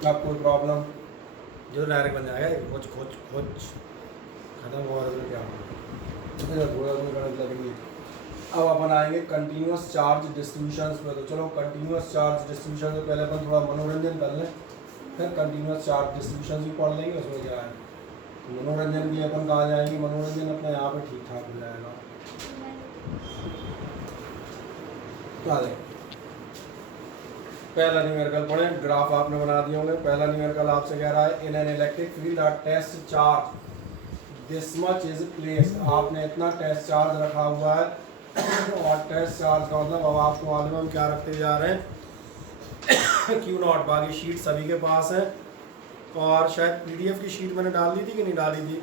अब कोई प्रॉब्लम, जो डायरेक्ट बन जाएगा, कुछ खत्म हुआ तो क्या लगेगी। अब अपन आएंगे कंटिन्यूस चार्ज डिस्ट्रीब्यूशंस में, तो चलो कंटिन्यूस चार्ज डिस्ट्रीब्यूशन से पहले अपन थोड़ा मनोरंजन कर लें, फिर कंटिन्यूस चार्ज डिस्ट्रीब्यूशन भी पढ़ लेंगे। उसमें क्या है, मनोरंजन भी अपन कहाँ जाएंगे, मनोरंजन अपने यहाँ पे ठीक ठाक हो जाएगा। क्या दें, पहला न्यूमेरिकल पढ़े, ग्राफ आपने बना दिए होंगे। पहला न्यूमेरिकल आपसे कह रहा है in an electric field a test charge this much is place, आपने इतना टेस्ट चार्ज रखा हुआ है, और टेस्ट चार्ज का मतलब अब आपको मालूम है हम क्या रखते जा रहे हैं, Q0। बाकी शीट सभी के पास है, और शायद PDF की शीट मैंने डाल दी थी कि नहीं डाली थी,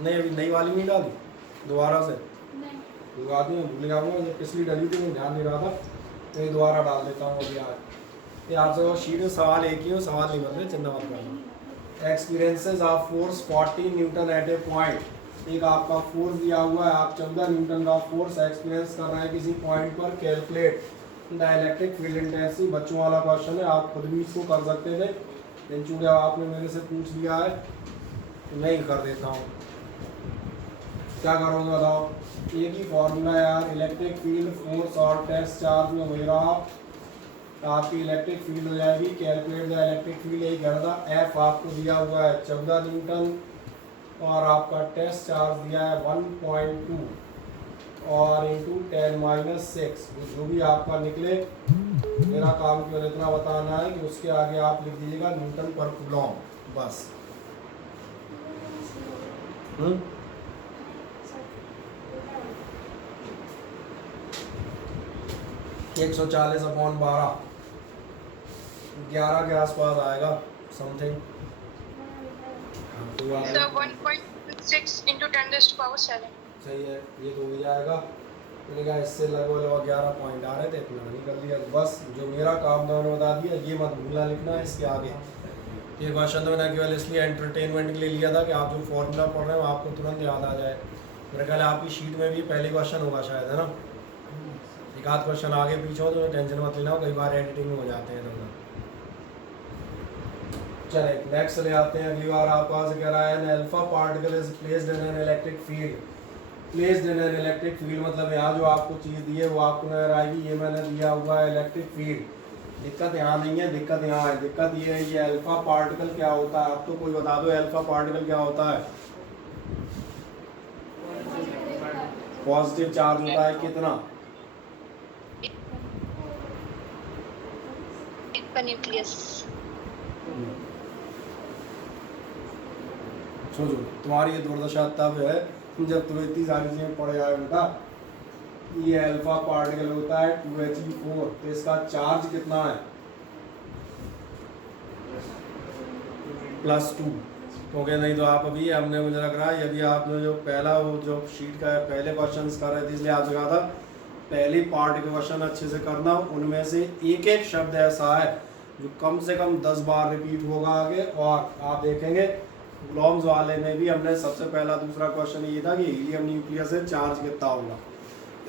नहीं अभी नई वाली नहीं डाली, दोबारा से कोई बात नहीं, भूल जाऊँगा, जब पिछली डाली थी मैं ध्यान नहीं रहा था, तो ये दोबारा डाल देता हूँ अभी आज। ये आपसे वो शीट में सवाल एक ही हो, सवाल नहीं बदले, चिंता मत करना। Experiences of force 40 newton at a point, एक आपका फोर्स दिया हुआ है, आप 14 न्यूटन का फोर्स एक्सपीरियंस कर रहे हैं किसी पॉइंट पर, calculate the electric field intensity. बच्चों वाला क्वेश्चन है, आप खुद भी इसको कर सकते थे, लेकिन चूँकि आपने मेरे से पूछ लिया है तो मैं ही कर देता हूँ। क्या करोगे बताओ, एक ही फॉर्मूला यार, इलेक्ट्रिक फील्ड फोर्स और टेस्ट चार्ज में वही रहा, आपकी इलेक्ट्रिक फील्ड हो जाएगी, कैलकुलेट द इलेक्ट्रिक फील्ड, यही कर दा। एफ आपको दिया हुआ है 14 न्यूटन, और आपका टेस्ट चार्ज दिया है 1.2 और इंटू 10⁻⁶, जो भी आपका निकले, मेरा काम केवल इतना बताना है कि उसके आगे आप लिख दीजिएगा न्यूटन पर कूलॉम, बस। 140/12, 11 के आसपास आएगा समथिंग। So 1.2 6 into 10⁻⁷. सही है, ये तो हो जाएगा। मैंने कहा इससे लगभग 11 पॉइंट आ रहे थे, इतना नहीं कर लिया। बस जो मेरा काम था मैंने बता दिया, ये मत भूलना लिखना है इसके आगे। ये क्वेश्चन तो मैंने केवल इसलिए एंटरटेनमेंट के लिए लिया था कि आप जो फॉर्मूला पढ़ रहे हैं वो आपको तुरंत याद आ जाए। मेरे ख्याल आपकी शीट में भी पहले क्वेश्चन होगा शायद, है ना? एक आध क्वेश्चन आगे पीछे हो तो टेंशन मत लेना, कई बार एडिटिंग में हो जाते हैं इधर। चले नेक्स्ट ले आते हैं। अगली बार आपका से कह रहा है an alpha particle is placed in an electric field. Placed in an electric field मतलब यहाँ जो आपको चीज़ दी है वो आपको नजर आएगी। ये मैंने दिया हुआ है इलेक्ट्रिक फील्ड। दिक्कत यहाँ नहीं है, दिक्कत यहाँ है। दिक्कत ये है ये अल्फा पार्टिकल क्या होता है। अब तो कोई बता दो अल्फा पार्टिकल क्या होता है। पॉजिटिव चार्ज होता है कितना? न्यूक्लियस। सोचो तुम्हारी ये दुर्दशा तब है जब तुम्हें इतनी सारी चीजें पढ़ जाए बेटा। ये अल्फा पार्टिकल होता है 2He4, तो इसका चार्ज कितना है? +2। क्योंकि नहीं तो आप अभी हमने मुझे लग रहा है अभी आपने जो पहला वो जो शीट का पहले क्वेश्चन कर रहे थे इसलिए आपसे कहा था पहली पार्ट के क्वेश्चन अच्छे से करना। उनमें से एक एक शब्द ऐसा है जो कम से कम 10 बार रिपीट होगा आगे। और आप देखेंगे ग्लॉम्स वाले में भी हमने सबसे पहला दूसरा क्वेश्चन ये था कि हीलियम न्यूक्लियस से चार्ज कितना होगा।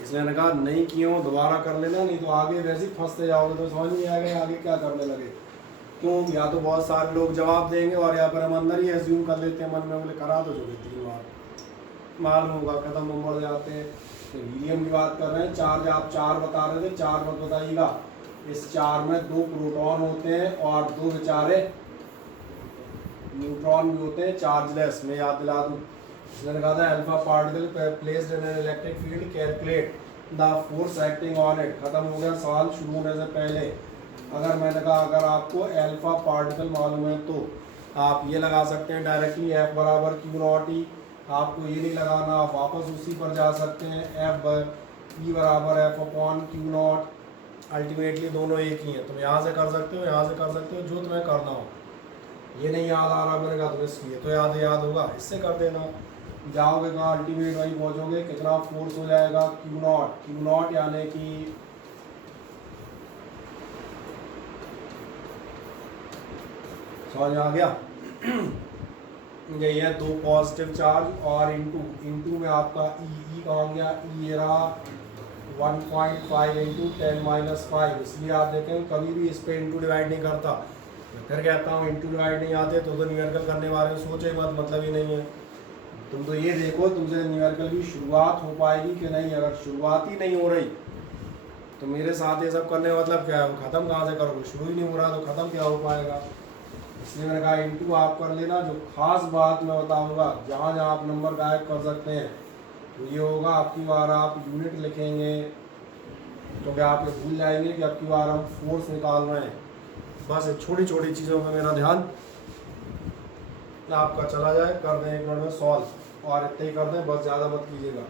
इसलिए मैंने कहा नहीं क्यों दोबारा कर लेना, नहीं तो आगे वैसे ही फंसते जाओगे तो समझ नहीं आएगा आगे क्या करने लगे। क्यों? या तो बहुत सारे लोग जवाब देंगे और यहाँ पर हम अंदर ही एज्यूम कर लेते हैं मन में, बोले करा दो जो 3 बार मालूम होगा खत्म नंबर जाते हैं। तो हीलियम की बात कर रहे हैं। चार्ज आप 4 बता रहे थे, 4 मत बताइएगा। इस 4 में 2 प्रोटॉन होते हैं और 2 बेचारे न्यूट्रॉन भी होते हैं चार्जलेस। मैं याद दिला दूँ, मैंने कहा था alpha particle placed in an electric field calculate the force acting on it. खत्म हो गया सवाल शुरू होने से पहले। अगर मैंने कहा अगर आपको अल्फा पार्टिकल मालूम है तो आप ये लगा सकते हैं डायरेक्टली F = Q0E। आपको ये नहीं लगाना, आप वापस उसी पर जा सकते हैं F E = F/Q0। अल्टीमेटली दोनों एक ही हैं। तुम यहाँ से कर सकते हो, यहाँ से कर सकते हो, जो तुम्हें करना हो। ये नहीं याद आ रहा मैंने कहा तुम्हें इसलिए तो याद होगा, इससे कर देना। जाओगे कहाँ? अल्टीमेट वहीं पहुँचोगे। कितना फोर्स हो जाएगा? Q0 यानी कि समझ आ गया? यही है 2 पॉजिटिव चार्ज और इंटू में आपका ई कहाँ गया? ई रहा 1.5 × 10⁻⁵। इसलिए आप देखें कभी भी इस पे इंटू डिवाइड नहीं करता। फिर कहता हूँ इंटू डिवाइड नहीं आते तो न्यूमेरिकल करने वाले सोचे मत, मतलब ही नहीं है। तुम तो ये देखो तुमसे न्यूमेरिकल की शुरुआत हो पाएगी कि नहीं। अगर शुरुआत ही नहीं हो रही तो मेरे साथ ये सब करने का मतलब क्या है? ख़त्म कहाँ से करोगे? शुरू ही नहीं हो रहा तो ख़त्म क्या हो पाएगा? इसलिए मैंने कहा इंटू आप कर लेना। जो खास बात मैं बताऊंगा जहाँ जहाँ आप नंबर गायब कर सकते हैं तो ये होगा आपकी बार आप यूनिट लिखेंगे क्योंकि आप ये भूल जाएंगे कि आपकी बार हम फोर्स निकाल रहे हैं। बस छोटी छोटी चीज़ों में मेरा ध्यान आपका चला जाए। कर दें 1 मिनट में सॉल्व और इतना ही कर दें, बस ज़्यादा मत कीजिएगा।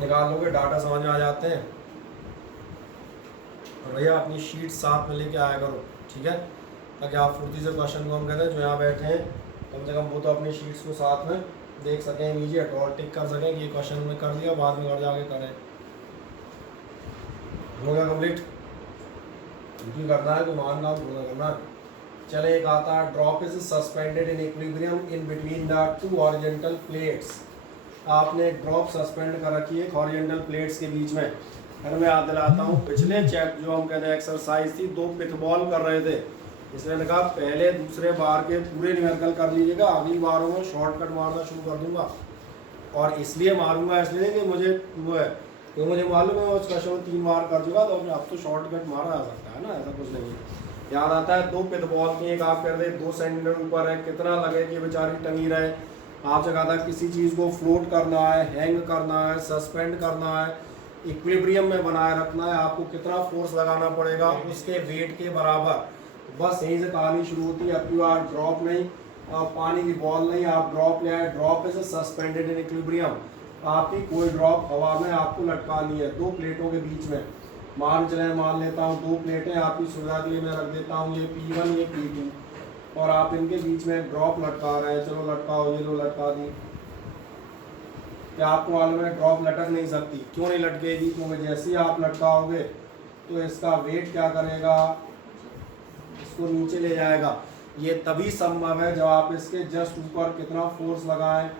निकाल लोगे, डाटा समझ में आ जाते हैं। और भैया अपनी शीट साथ में लेके आया करो, ठीक है? ताकि आप फुर्ती से क्वेश्चन को हम कहते हैं जो यहाँ बैठे हैं कम से कम वो तो अपनी शीट्स को साथ में देख सकें इमीडिएट और टिक कर सकें कि ये क्वेश्चन में कर दिया, बाद में घर जाके करें। हो गया कंप्लीट? क्योंकि करना है तो मान काम पूरा करना है। चले एक आता है drop is suspended in equilibrium in between the 2 horizontal plates. आपने ड्रॉप सस्पेंड कर रखी है हॉरिजॉन्टल प्लेट्स के बीच में। फिर मैं याद दिलाता हूँ पिछले चैप्टर जो हम कहते हैं एक्सरसाइज थी 2 पिथबॉल कर रहे थे। इसलिए मैंने कहा पहले दूसरे बार के पूरे न्यूमेरिकल कर लीजिएगा, अगली बारों में शॉर्टकट मारना शुरू कर दूंगा। और इसलिए मारूंगा इसलिए कि मुझे वो है कि मुझे मालूम है उस क्वेश्चन में 3 बार कर चुका तो अब तो शॉर्टकट मारा जा सकता है ना, ऐसा कुछ नहीं है। याद आता है 2 पिथबॉल की, एक आप कर दे 2 सेंटीमीटर ऊपर है, कितना लगे कि बेचारी टंगी रहे। आपसे कहा था किसी चीज़ को फ्लोट करना है, हैंग करना है, सस्पेंड करना है, इक्विलिब्रियम में बनाए रखना है, आपको कितना फोर्स लगाना पड़ेगा उसके वेट के बराबर। बस यहीं से कहानी शुरू होती है। अब आप ड्रॉप नहीं, आप पानी की बॉल नहीं, आप ड्रॉप ले आए। Drop is suspended in equilibrium. आपकी कोई ड्रॉप हवा में आपको लटकानी है 2 प्लेटों के बीच में। मान लेता हूँ 2 प्लेटें आपकी सुविधा के लिए मैं रख देता हूँ, ये P1 ये P2, और आप इनके बीच में ड्रॉप लटका रहे हैं। चलो लटकाओ, ये लो लटका दी। क्या आपको मालूम है ड्रॉप लटक नहीं सकती? क्यों नहीं लटकेगी? क्योंकि जैसे ही आप लटकाओगे तो इसका वेट क्या करेगा, इसको नीचे ले जाएगा। ये तभी संभव है जब आप इसके जस्ट ऊपर कितना फोर्स लगाएं।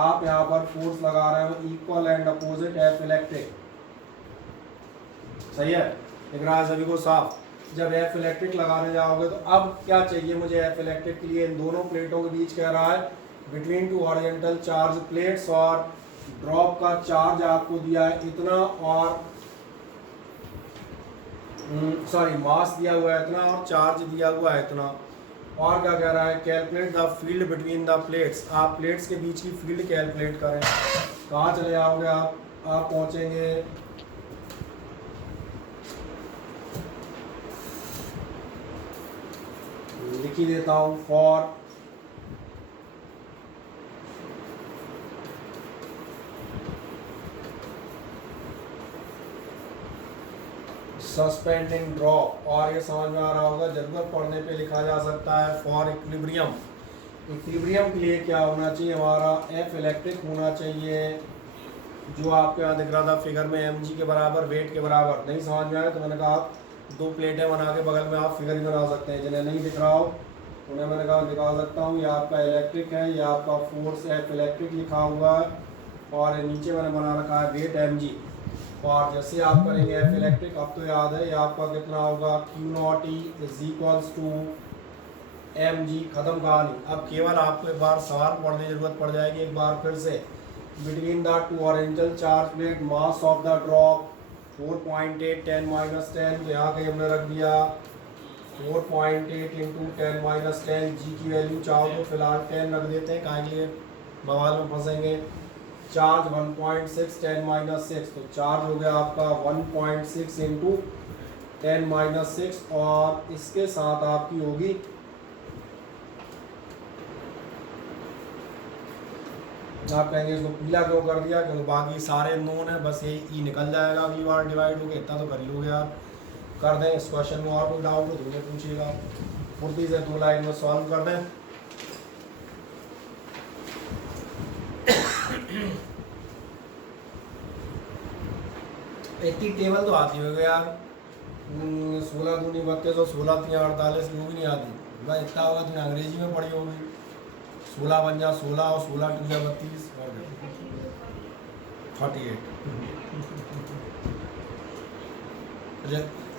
आप यहाँ पर फोर्स लगा रहे हो equal and opposite F electric, सही है? दिख रहा है सभी को साफ? जब एफ इलेक्ट्रिक लगाने जाओगे तो अब क्या चाहिए मुझे एफ इलेक्ट्रिक के लिए? इन दोनों प्लेटों के बीच कह रहा है बिटवीन 2 हॉरिजॉन्टल चार्ज प्लेट्स, और ड्रॉप का चार्ज आपको दिया है इतना, और सॉरी मास दिया हुआ है इतना और चार्ज दिया हुआ है इतना। और क्या कह रहा है? Calculate the field between the plates. आप प्लेट्स के बीच की फील्ड कैलकुलेट करें। कहाँ चले जाओगे आप पहुँचेंगे लिख ही देता हूँ, फॉर सस्पेंडिंग ड्रॉप। और ये समझ में आ रहा होगा, जरूरत पड़ने पे लिखा जा सकता है फॉर इक्विलिब्रियम। इक्विलिब्रियम के लिए क्या होना चाहिए? हमारा एफ इलेक्ट्रिक होना चाहिए, जो आपके यहाँ दिख रहा था फिगर में mg के बराबर, वेट के बराबर। नहीं समझ में आया तो मैंने कहा आप 2 प्लेटें बना के बगल में आप फिगर ही बना सकते हैं। जिन्हें नहीं दिख रहा हो उन्हें मैंने कहा निकाल सकता हूँ। ये आपका इलेक्ट्रिक है, ये आपका फोर्स एफ इलेक्ट्रिक लिखा हुआ है, और नीचे मैंने बना रखा है वेट mg। और जैसे आप करेंगे एफ इलेक्ट्रिक, अब तो याद है ये आपका कितना होगा, Q0E is equals to mg। खत्म कहानी। अब केवल आपको एक बार सवाल पढ़ने की जरूरत पड़ जाएगी एक बार फिर से। Between the 2 horizontal charge plate mass of the drop 4.8 10-10, तो यहाँ कहीं हमने रख दिया 4.8 इंटू 10-10। जी की वैल्यू चाहो तो फिलहाल 10 रख देते हैं, काहे के लिए बवाल में फंसेंगे। चार्ज 1.6 10-6, तो चार्ज हो गया आपका 1.6 इंटू 10-6, और इसके साथ आपकी होगी आप कहेंगे इसको पीला क्यों कर दिया? क्योंकि बाकी सारे नोन है, बस यही ई निकल जाएगा अगली बार डिवाइड हो गया। इतना तो कर ही लोगे आप। कर दें इस क्वेश्चन में, और कोई डाउट हो तो मुझे पूछिएगा। फुर्ती से 2 लाइन में सॉल्व कर दें। इतनी टेबल तो आती होगी यार, 16 दूनी 32 और 16 3 48, वो भी नहीं आती भाई। इतना होगा तुमने अंग्रेजी में पढ़ी होगी। 16 बन जा 16 और 16 2 जा 32 और 48।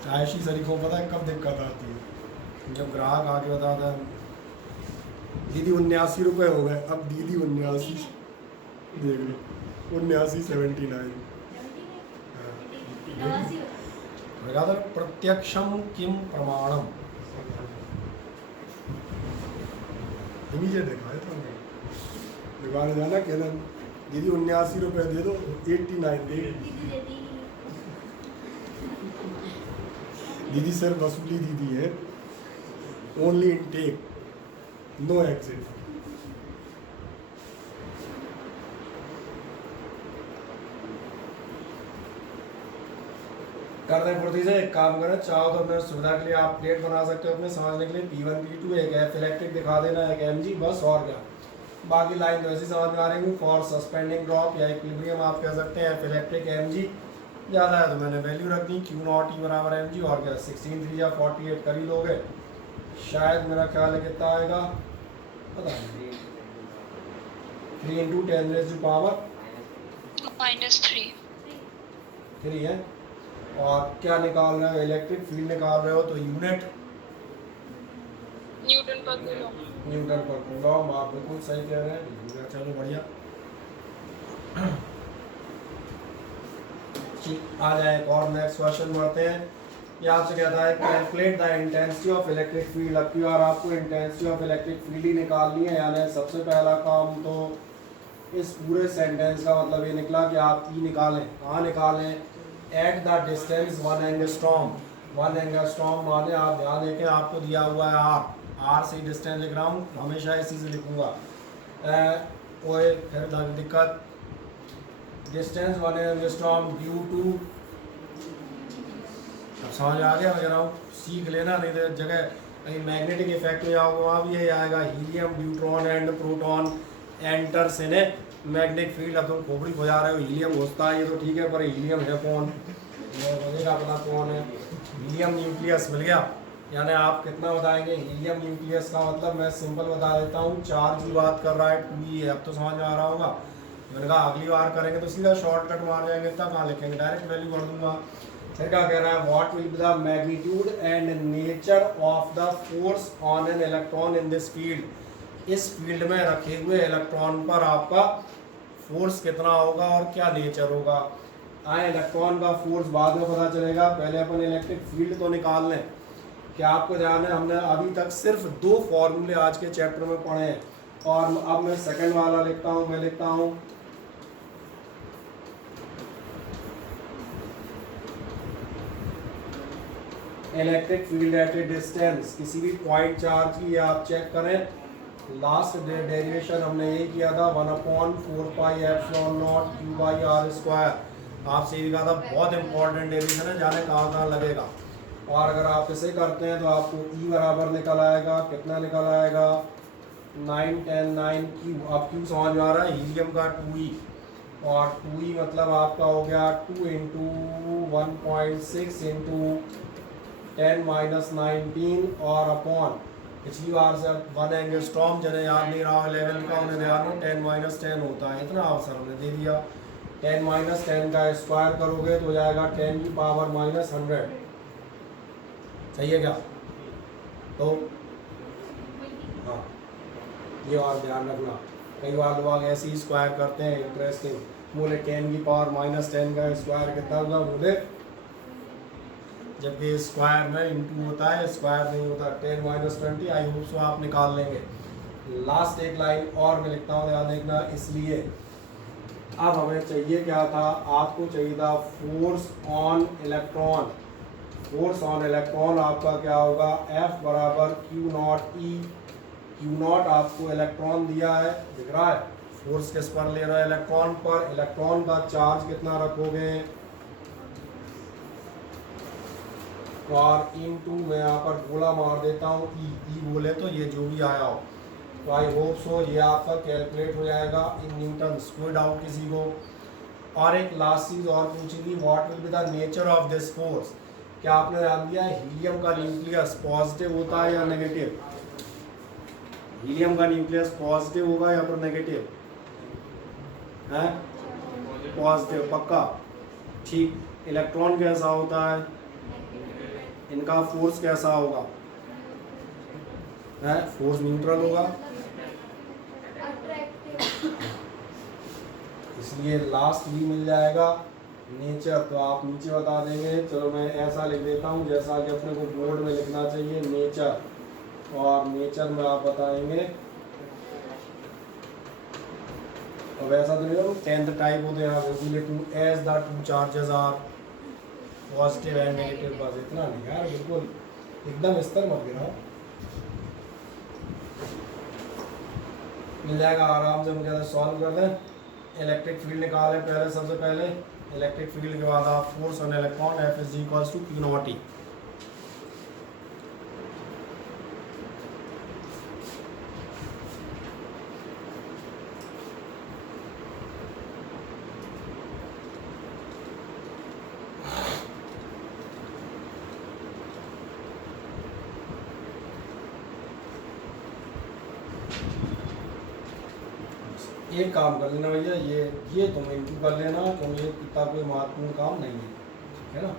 आयशी सरी को पता है कब दिक्कत आती है? जब ग्राहक आके बताता है दीदी 79 रुपये हो गए। अब दीदी 79 देख लो, 79.79। प्रत्यक्षम किम प्रमाणम, इमीडिएट देखा है तो दुकान जाना कहना दीदी 79 रुपये दे दो, 89 दे। दीदी सर वसूली दीदी है, ओनली इनटेक नो एग्जिट। कर दें फुर्ती से। एक काम करें, चाहो तो अपने सुविधा के लिए आप प्लेट बना सकते हो अपने समझने के लिए। P1 P2 एक एफ इलेक्ट्रिक दिखा देना, एक mg, बस। और क्या बाकी लाइन तो ऐसी समझ में आ रही हूँ। फॉर सस्पेंडिंग ड्रॉप या इक्विलिब्रियम आप कह सकते हैं एफ इलेक्ट्रिक mg। ज़्यादा है तो मैंने वैल्यू रख दी Q0E बराबर mg। और क्या 16 3 या 48 कर ही लोगे शायद, मेरा ख्याल है कितना आएगा पता नहीं, 3 इंटू 10⁻³ -3 है। और क्या निकाल रहे हो? इलेक्ट्रिक फील्ड निकाल रहे हो, तो यूनिट न्यूटन पर कूलॉम। आप बिल्कुल सही कह रहे हैं। चलो बढ़िया, आ जाए एक और नेक्स्ट क्वेश्चन बढ़ते हैं। ये आपसे कहता है calculate the intensity of electric field. अब की बार आपको इंटेंसिटी ऑफ इलेक्ट्रिक फील्ड ही निकालनी है। यानी सबसे पहला काम तो इस पूरे सेंटेंस का मतलब ये निकला कि आप ई निकालें। कहाँ निकालें? At the distance 1 angstrom. 1 angstrom माने आप ध्यान देखें आपको दिया हुआ है आर से डिस्टेंस लिख रहा हूँ, हमेशा इसी से लिखूँगा। ओए फिर दिक्कत, डिस्टेंस 1 एंगस्ट्रॉम ड्यू टू अब समझ आ गया वगैरह, सीख लेना, नहीं तो जगह कहीं मैग्नेटिक इफेक्ट में जाओगे वहाँ भी यही आएगा, helium neutron and proton enters in a magnetic field. अब तुम खोपड़ी खुजा रहे हो हीलियम घुसता है, ये तो ठीक है, पर हीलियम है कौन, ये मुझे क्या पता कौन है। हीलियम न्यूक्लियस मिल गया, यानी आप कितना बताएंगे हीलियम न्यूक्लियस का मतलब मैं सिंपल बता देता हूँ, चार्ज की बात कर रहा है 2e है। अब तो समझ में आ रहा होगा, मैंने कहा अगली बार करेंगे तो सीधा शॉर्टकट मार जाएंगे, इतना कहाँ लिखेंगे, डायरेक्ट वैल्यू भर दूंगा। फिर क्या कह रहा है, what will be the magnitude and nature of the force on an electron in this field. इस फील्ड में रखे हुए इलेक्ट्रॉन पर आपका फोर्स कितना होगा और क्या नेचर होगा। आए इलेक्ट्रॉन का फोर्स बाद में पता चलेगा, पहले अपन इलेक्ट्रिक फील्ड तो निकाल लें। क्या आपको ध्यान है, हमने अभी तक सिर्फ 2 फॉर्मूले आज के चैप्टर में पढ़े हैं, और अब मैं सेकंड वाला लिखता हूँ, मैं लिखता हूँ electric field eight a distance, किसी भी पॉइंट चार्ज की आप चेक करें, लास्ट डेरिवेशन हमने यही किया था 1/4πε0 q/r²। आपसे ये कहा था बहुत इंपॉर्टेंट डेरिवेशन है, जाने कहाँ लगेगा। और अगर आप इसे करते हैं तो आपको E बराबर निकल आएगा, कितना निकल आएगा 9 10 9 Q। अब Q समझ में आ रहा है, हीलियम का 2e, और 2e मतलब आपका हो गया 2 × 1.6 × 10⁻19 और अपॉन पिछली बार से 1 एंगस्ट्रॉम, जिन्हें याद नहीं रहा 11 का उन्हें ध्यान हो 10⁻10 होता है, इतना अवसर हमने दे दिया। 10⁻10 का स्क्वायर करोगे तो हो जाएगा 10⁻−100, सही है क्या। तो हाँ, ये और ध्यान रखना, कई बार लोग ऐसे ही स्क्वायर करते हैं, इंटरेस्टिंग, बोले 10⁻−10 का स्क्वायर कितना होगा, बोले जबकि स्क्वायर में इंटू होता है, स्क्वायर नहीं होता। 10⁻20 आई होप सो आप निकाल लेंगे। लास्ट एक लाइन और मैं लिखता हूँ, ध्यान देखना। इसलिए अब हमें चाहिए क्या था, आपको चाहिए था force on electron. Force on electron आपका क्या होगा, F बराबर Q0E। Q0 आपको इलेक्ट्रॉन दिया है, दिख रहा है, फोर्स किस पर ले रहा है, इलेक्ट्रॉन पर। इलेक्ट्रॉन का चार्ज कितना रखोगे, और इनटू मैं यहाँ पर गोला मार देता हूँ ई बोले तो ये जो भी आया हो, तो आई होप सो ये आपका कैलकुलेट हो जाएगा इन न्यूटन्स, कोई डाउट किसी को। और एक लास्ट चीज़ और पूछी थी, what will be the nature of this force. क्या आपने ध्यान दिया हीलियम का न्यूक्लियस पॉजिटिव होता है या नेगेटिव, हीलियम का न्यूक्लियस पॉजिटिव होगा या फिर नेगेटिव है, पॉजिटिव पक्का, ठीक। इलेक्ट्रॉन कैसा होता है, इनका फोर्स कैसा होगा, है फोर्स न्यूट्रल होगा, इसलिए लास्ट भी मिल जाएगा नेचर, तो आप नीचे बता देंगे। चलो मैं ऐसा लिख देता हूँ जैसा कि अपने को बोर्ड में लिखना चाहिए, नेचर, और नेचर में आप बताएंगे। अब ऐसा तो नहीं 10th टाइप होते हैं, as the 2 charges are positive and negative, बस इतना नहीं यार, बिल्कुल एकदम स्तर मत गिराओ, मिल जाएगा आराम से। मुझे सॉल्व कर दें, इलेक्ट्रिक फील्ड निकालें पहले, सबसे पहले इलेक्ट्रिक फील्ड के बाद आप force on electron F = Q0E। एक काम कर लेना भैया, ये तुम इंटू कर लेना, तुम ये इतना कोई महत्वपूर्ण काम नहीं है, ठीक है ना।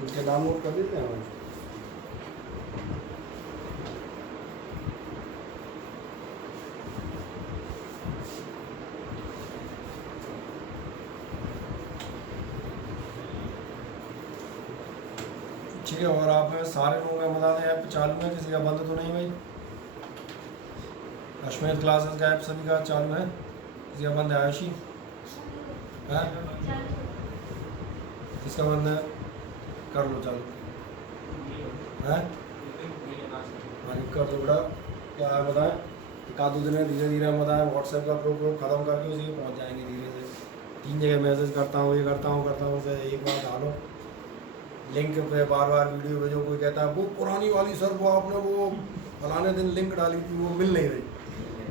इनके नाम नोट कर देते हैं हम। ठीक है, और आप सारे लोगों का बता दें ऐप चालू है, किसी का बंद तो नहीं भाई। अश्मेत क्लासेस का ऐप सभी का चालू है, किसी का बंद है, आयुषी है, किसका बंद है, कर लो चालू है। क्लिक कर दो बेटा, क्या है बताएं, एक आध दो दिन में धीरे धीरे हम बताएं व्हाट्सएप का प्रो ख़त्म करके उसी पे पहुँच जाएंगे धीरे धीरे। 3 जगह मैसेज करता हूँ, ये करता हूँ से एक बार डालो लिंक पे, बार बार वीडियो भेजो, कोई कहता है वो पुरानी वाली सर वो आपने वो फलाने दिन लिंक डाली थी वो मिल नहीं रही,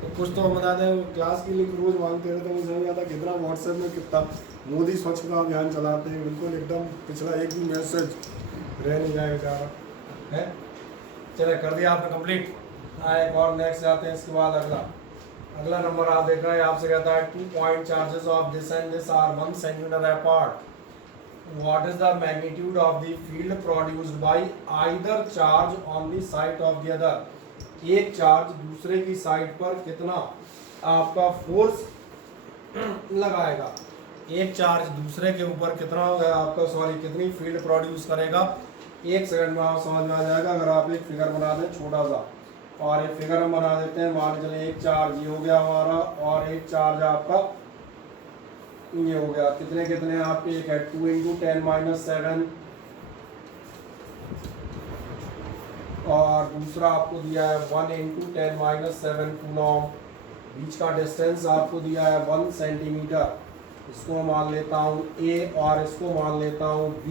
तो कुछ तो हम बताते हैं क्लास की लिंक रोज़ मांगते रहते हैं। मुझे समझ आता कितना व्हाट्सएप में कितना मोदी स्वच्छता अभियान चलाते हैं, बिल्कुल एकदम पिछला एक भी मैसेज रह नहीं जाए बेचारा है। चले कर दिया आपने कंप्लीट। एक और नेक्स्ट जाते हैं, इसके बाद अगला नंबर आप देख रहे हैं, आपसे कहता है 2 point charges of this and this are 1 centimetre apart, what is the magnitude of the field produced by either charge on the side of the other, एक चार्ज दूसरे की साइड पर कितना आपका फोर्स लगाएगा, एक चार्ज दूसरे के ऊपर कितना आपका कितनी फील्ड प्रोड्यूस करेगा। 1 सेकंड में आप समझ में आ जाएगा अगर आप एक फिगर बना दें छोटा सा, और एक फिगर हम बना देते हैं, मान चले एक चार्ज ये हो गया हमारा और एक चार्ज आपका ये हो गया, कितने कितने आपके, एक है 2 × 10⁻⁷ और दूसरा आपको दिया है 1 × 10⁻⁷ कूलॉम, बीच का डिस्टेंस आपको दिया है 1 सेंटीमीटर, इसको मान लेता हूँ A और इसको मान लेता हूँ B।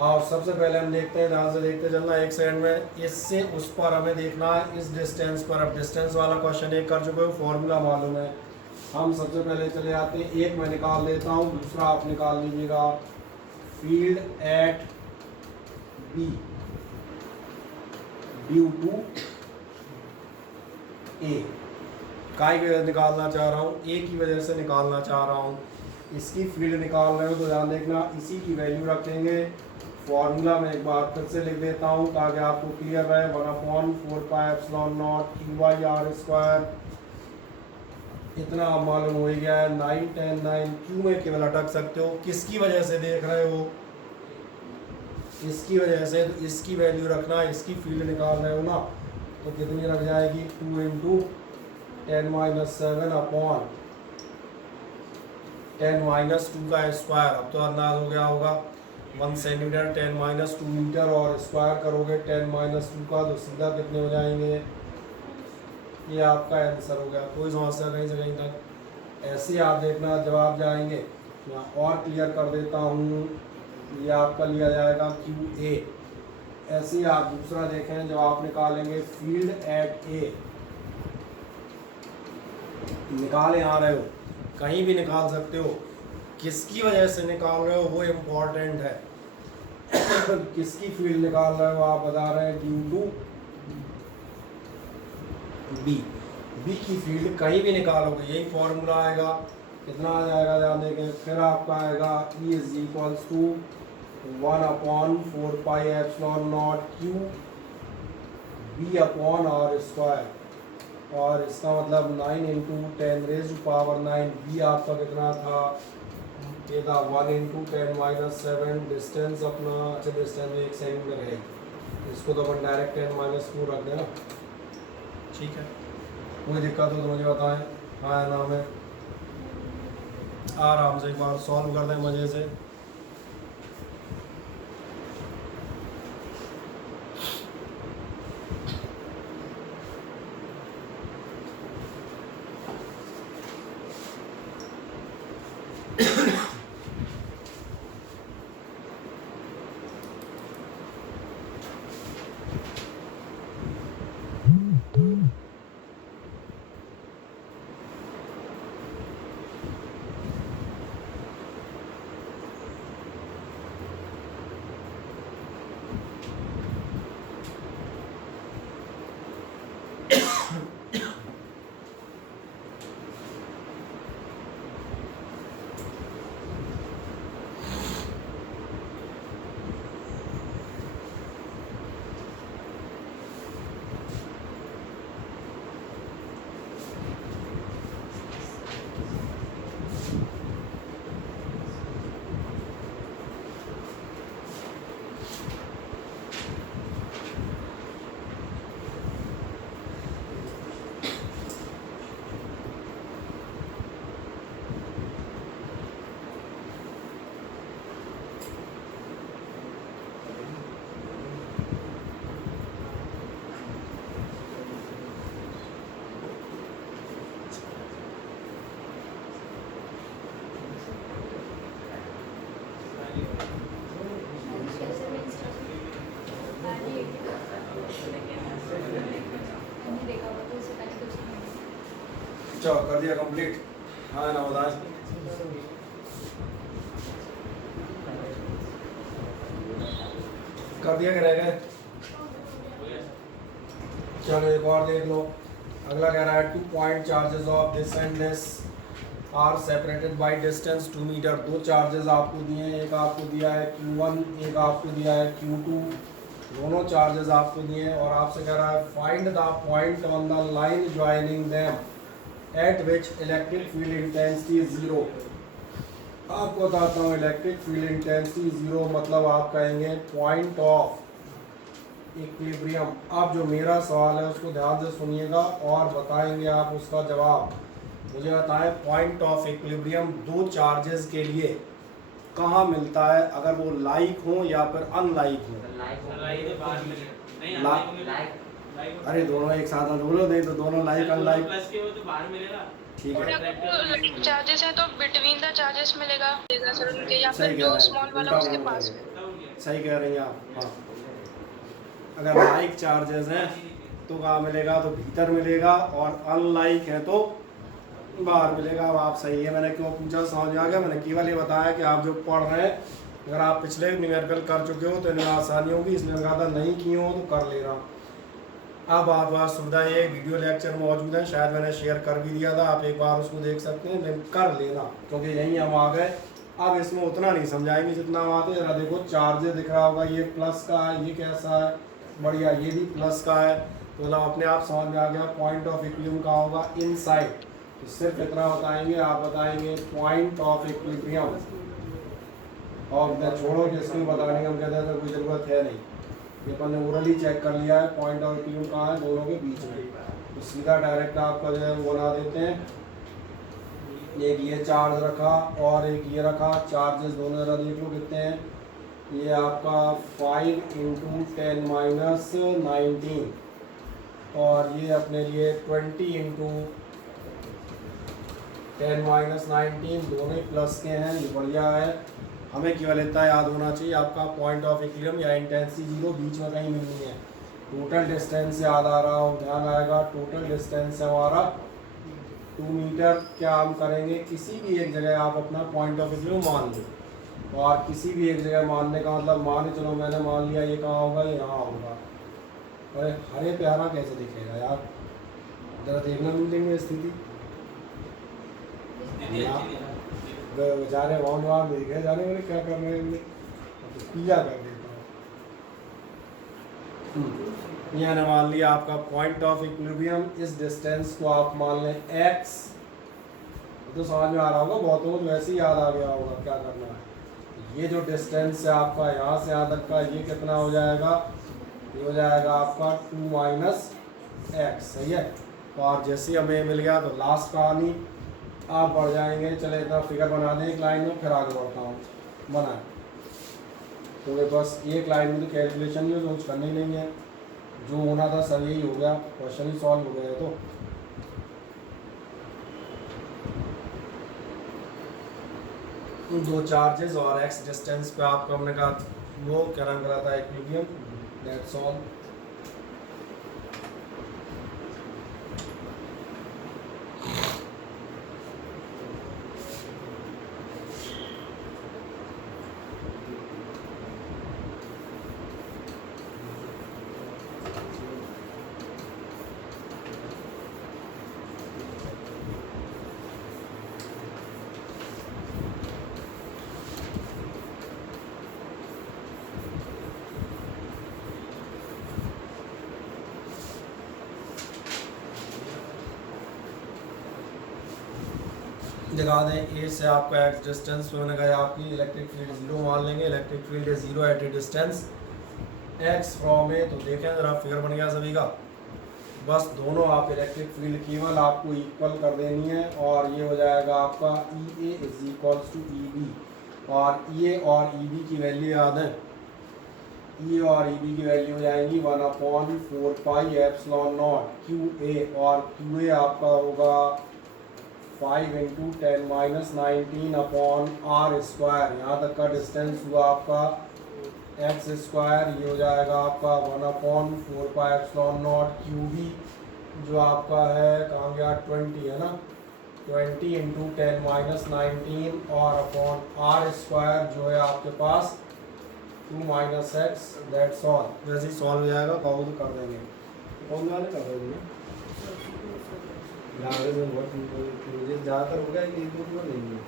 और सबसे पहले हम देखते हैं, ध्यान से देखते चलना 1 सेकंड में, इससे उस पर हमें देखना है इस डिस्टेंस पर। अब डिस्टेंस वाला क्वेश्चन एक कर चुके हो, फॉर्मूला मालूम है, हम सबसे पहले चले आते हैं, एक मैं निकाल लेता हूँ, दूसरा आप निकाल लीजिएगा। Field at B due to A, काय की वजह निकालना चाह रहा हूँ, ए की वजह से निकालना चाह रहा हूँ। इसकी फील्ड निकाल रहे हो तो ध्यान देखना इसी की वैल्यू रखेंगे। फॉर्मूला में एक बार फिर से लिख देता हूँ ताकि आपको क्लियर रहे, 1/4πε0 QI/r², इतना आप मालूम हो ही गया है। 9 10 9 क्यू में केवल अटक सकते हो, किसकी वजह से देख रहे हो, इसकी वजह से, तो इसकी वैल्यू रखना, इसकी फील्ड निकाल रहे हो ना, तो कितनी लग जाएगी 2 × 10⁻⁷ अपॉन 10⁻² का स्क्वायर। अब तो अंदाज हो गया होगा 1 सेंटीमीटर 10⁻² मीटर, और स्क्वायर करोगे 10⁻² का तो सीधा कितने हो जाएंगे, ये आपका आंसर हो गया। कोई समस्या कहीं से कहीं तक, ऐसे आप देखना जवाब जाएंगे। मैं और क्लियर कर देता हूँ, ये आपका लिया जाएगा QA। ऐसे ही आप दूसरा देखें, जब आप निकालेंगे फील्ड एट ए, निकाले आ रहे हो, कहीं भी निकाल सकते हो, किसकी वजह से निकाल रहे हो वो इम्पोर्टेंट है। किसकी फील्ड निकाल रहे हो आप बता रहे हैं, ड्यू टू बी, बी की फील्ड कहीं भी निकालोगे यही फॉर्मूला आएगा, कितना आ जाएगा ध्यान देंगे, फिर आपका आएगा E = 1/4πε0 Q B/r², और इसका मतलब 9 × 10⁻⁹ B आपका कितना था, ये था 1 × 10⁻⁷, डिस्टेंस अपना, अच्छा डिस्टेंस 1 सेंटीमीटर है, इसको तो अपन डायरेक्ट 10⁻² रख देना, ठीक है। कोई दिक्कत हो तो मुझे बताएं, हाँ नाम है, आराम से एक बार सॉल्व कर दें मज़े से। चलो कर दिया कंप्लीट। हाँ ना बताएं। कर दिया कि रह गए? चलो एक और देख लो। अगला कह रहा है 2 point charges of this and this are separated by distance 2 metre. दो चार्जेस आपको दिए हैं, एक आपको दिया है Q1, एक आपको दिया है Q2। दोनों चार्जेस आपको दिए हैं और आपसे कह रहा है find the point on the line joining them at which electric field intensity is 0। आपको बताता हूँ इलेक्ट्रिक फील्ड इंटेंसिटी 0 मतलब आप कहेंगे पॉइंट ऑफ इक्विलिब्रियम। अब जो मेरा सवाल है उसको ध्यान से सुनिएगा और बताएंगे आप उसका जवाब। मुझे बताएं पॉइंट ऑफ इक्विलिब्रियम दो चार्जेस के लिए कहाँ मिलता है, अगर वो लाइक हो या फिर अनलाइक हो। अरे दोनों एक साथ बोलो, नहीं तो दोनों लाइक अनलाइक। ठीक है, चार्जेस है तो बिटवीन द चार्जेस मिलेगा सर उनके, या सही फिर कह जो रहे स्मॉल हैं, वाला उल्टा उसके बोल पास रहे में। हैं। सही कह रही हैं आप। हाँ, अगर लाइक चार्जेस हैं तो कहाँ मिलेगा, तो भीतर मिलेगा, और अनलाइक है तो बाहर मिलेगा। अब आप सही है, मैंने क्यों पूछा समझ आ गया। मैंने केवल ये बताया कि आप जो पढ़ रहे हैं, अगर आप पिछले न्यूमेरिकल कर चुके हो तो इनमें आसानी होगी, इसलिए मैंने कहा था नहीं किए हो तो कर ले रहा हूँ। अब आप बात सुविधा ये वीडियो लेक्चर मौजूद है, शायद मैंने शेयर कर भी दिया था, आप एक बार उसको देख सकते हैं, लेकिन कर लेना क्योंकि यहीं हम आ गए। अब इसमें उतना नहीं समझाएंगे जितना हम आते हैं। जरा देखो चार्जेस दिख रहा होगा, ये प्लस का है, ये कैसा है, बढ़िया, ये भी प्लस का है, तो मतलब अपने आप समझ में आ गया। पॉइंट ऑफ इक्विलिब्रियम कहाँ होगा, इनसाइड। तो सिर्फ इतना बताएंगे, आप बताएंगे पॉइंट ऑफ इक्विलिब्रियम, और मैं छोड़ो कि इसमें बताने का हम कहते हैं तो कोई ज़रूरत है नहीं, ये अपन ने ओरली चेक कर लिया है। पॉइंट ऑफ इक्विलिब्रियम कहाँ है, दोनों के बीच में, तो सीधा डायरेक्ट आपका जो है वो बना देते हैं। एक ये चार्ज रखा और एक ये रखा, चार्जेस दोनों जरा देख लो कितने हैं। ये आपका 5 × 10 - 19 और ये अपने लिए 20 × 10 - 19, दोनों ही प्लस के हैं, ये बढ़िया है। हमें केवल इतना याद होना चाहिए, आपका पॉइंट ऑफ इक्विलिब्रियम या इंटेंसिटी 0 बीच में कहीं मिलनी है। टोटल डिस्टेंस याद आ रहा हो, ध्यान आएगा। टोटल डिस्टेंस है हमारा 2 मीटर। क्या हम करेंगे, किसी भी एक जगह आप अपना पॉइंट ऑफ इक्विलिब्रियम मान लो, और किसी भी एक जगह मानने का मतलब मान के चलो मैंने मान लिया ये कहाँ होगा, ये यहाँ होगा। अरे हरे पे हरा कैसे दिखेगा यार, जरा देखना बिल्डिंग में स्थिति जा रहे वहाँ वहाँ देखे जाने वाले क्या कर रहे हैं, तो पीला कर देता हूँ। यहाँ मान लिया आपका पॉइंट ऑफ इक्विलिब्रियम, इस डिस्टेंस को आप मान लें x, तो समझ में आ रहा होगा बहुतों को, वैसे ही याद आ गया होगा क्या करना है। ये जो डिस्टेंस है आपका यहाँ से यहाँ तक का, ये कितना हो जाएगा, ये हो जाएगा आपका 2 - x, सही है। और जैसे हमें मिल गया तो लास्ट कहानी आप बढ़ जाएंगे। चले इतना फिगर बना दें एक लाइन में, फिर आगे बढ़ता हूँ। बनाए तो बस एक लाइन में तो कैलकुलेशन में सोच करनी नहीं है, जो होना था सर यही हो गया, क्वेश्चन ही सॉल्व हो गया। तो दो चार्जेस और x डिस्टेंस पे आपको हमने कहा वो क्या नाम करा था, इक्विलिब्रियम, दैट्स ऑल। दिखा दें ए से आपका एक्स डिस्टेंस पे मैंने कहा आपकी इलेक्ट्रिक फील्ड 0 मान लेंगे। Electric field is 0 at a distance x from A. तो देखें जरा फिगर बन गया सभी का। बस दोनों आप इलेक्ट्रिक फील्ड केवल आपको इक्वल कर देनी है, और ये हो जाएगा आपका E A is equals to E B. और ई ए और ई बी की वैल्यू याद है, ई और ई बी की वैल्यू हो जाएंगी 1/4πε0 क्यू ए, और क्यू ए आपका होगा 5 × 10 - 19 अपॉन r स्क्वायर। यहाँ तक का डिस्टेंस हुआ आपका x स्क्वायर, ये हो जाएगा आपका 1/4πε0 क्यू बी। जो आपका है कहाँ गया 20 है ना, 20 इंटू 10-19 और अपॉन आर स्क्वायर जो है आपके पास 2 माइनस एक्स, दैट्स ऑल। जैसे ही सॉल्व हो जाएगा कहो तो कर देंगे, कौन वाले कर देंगे मुझे ज़्यादातर हो गया कि दो तो नहीं है,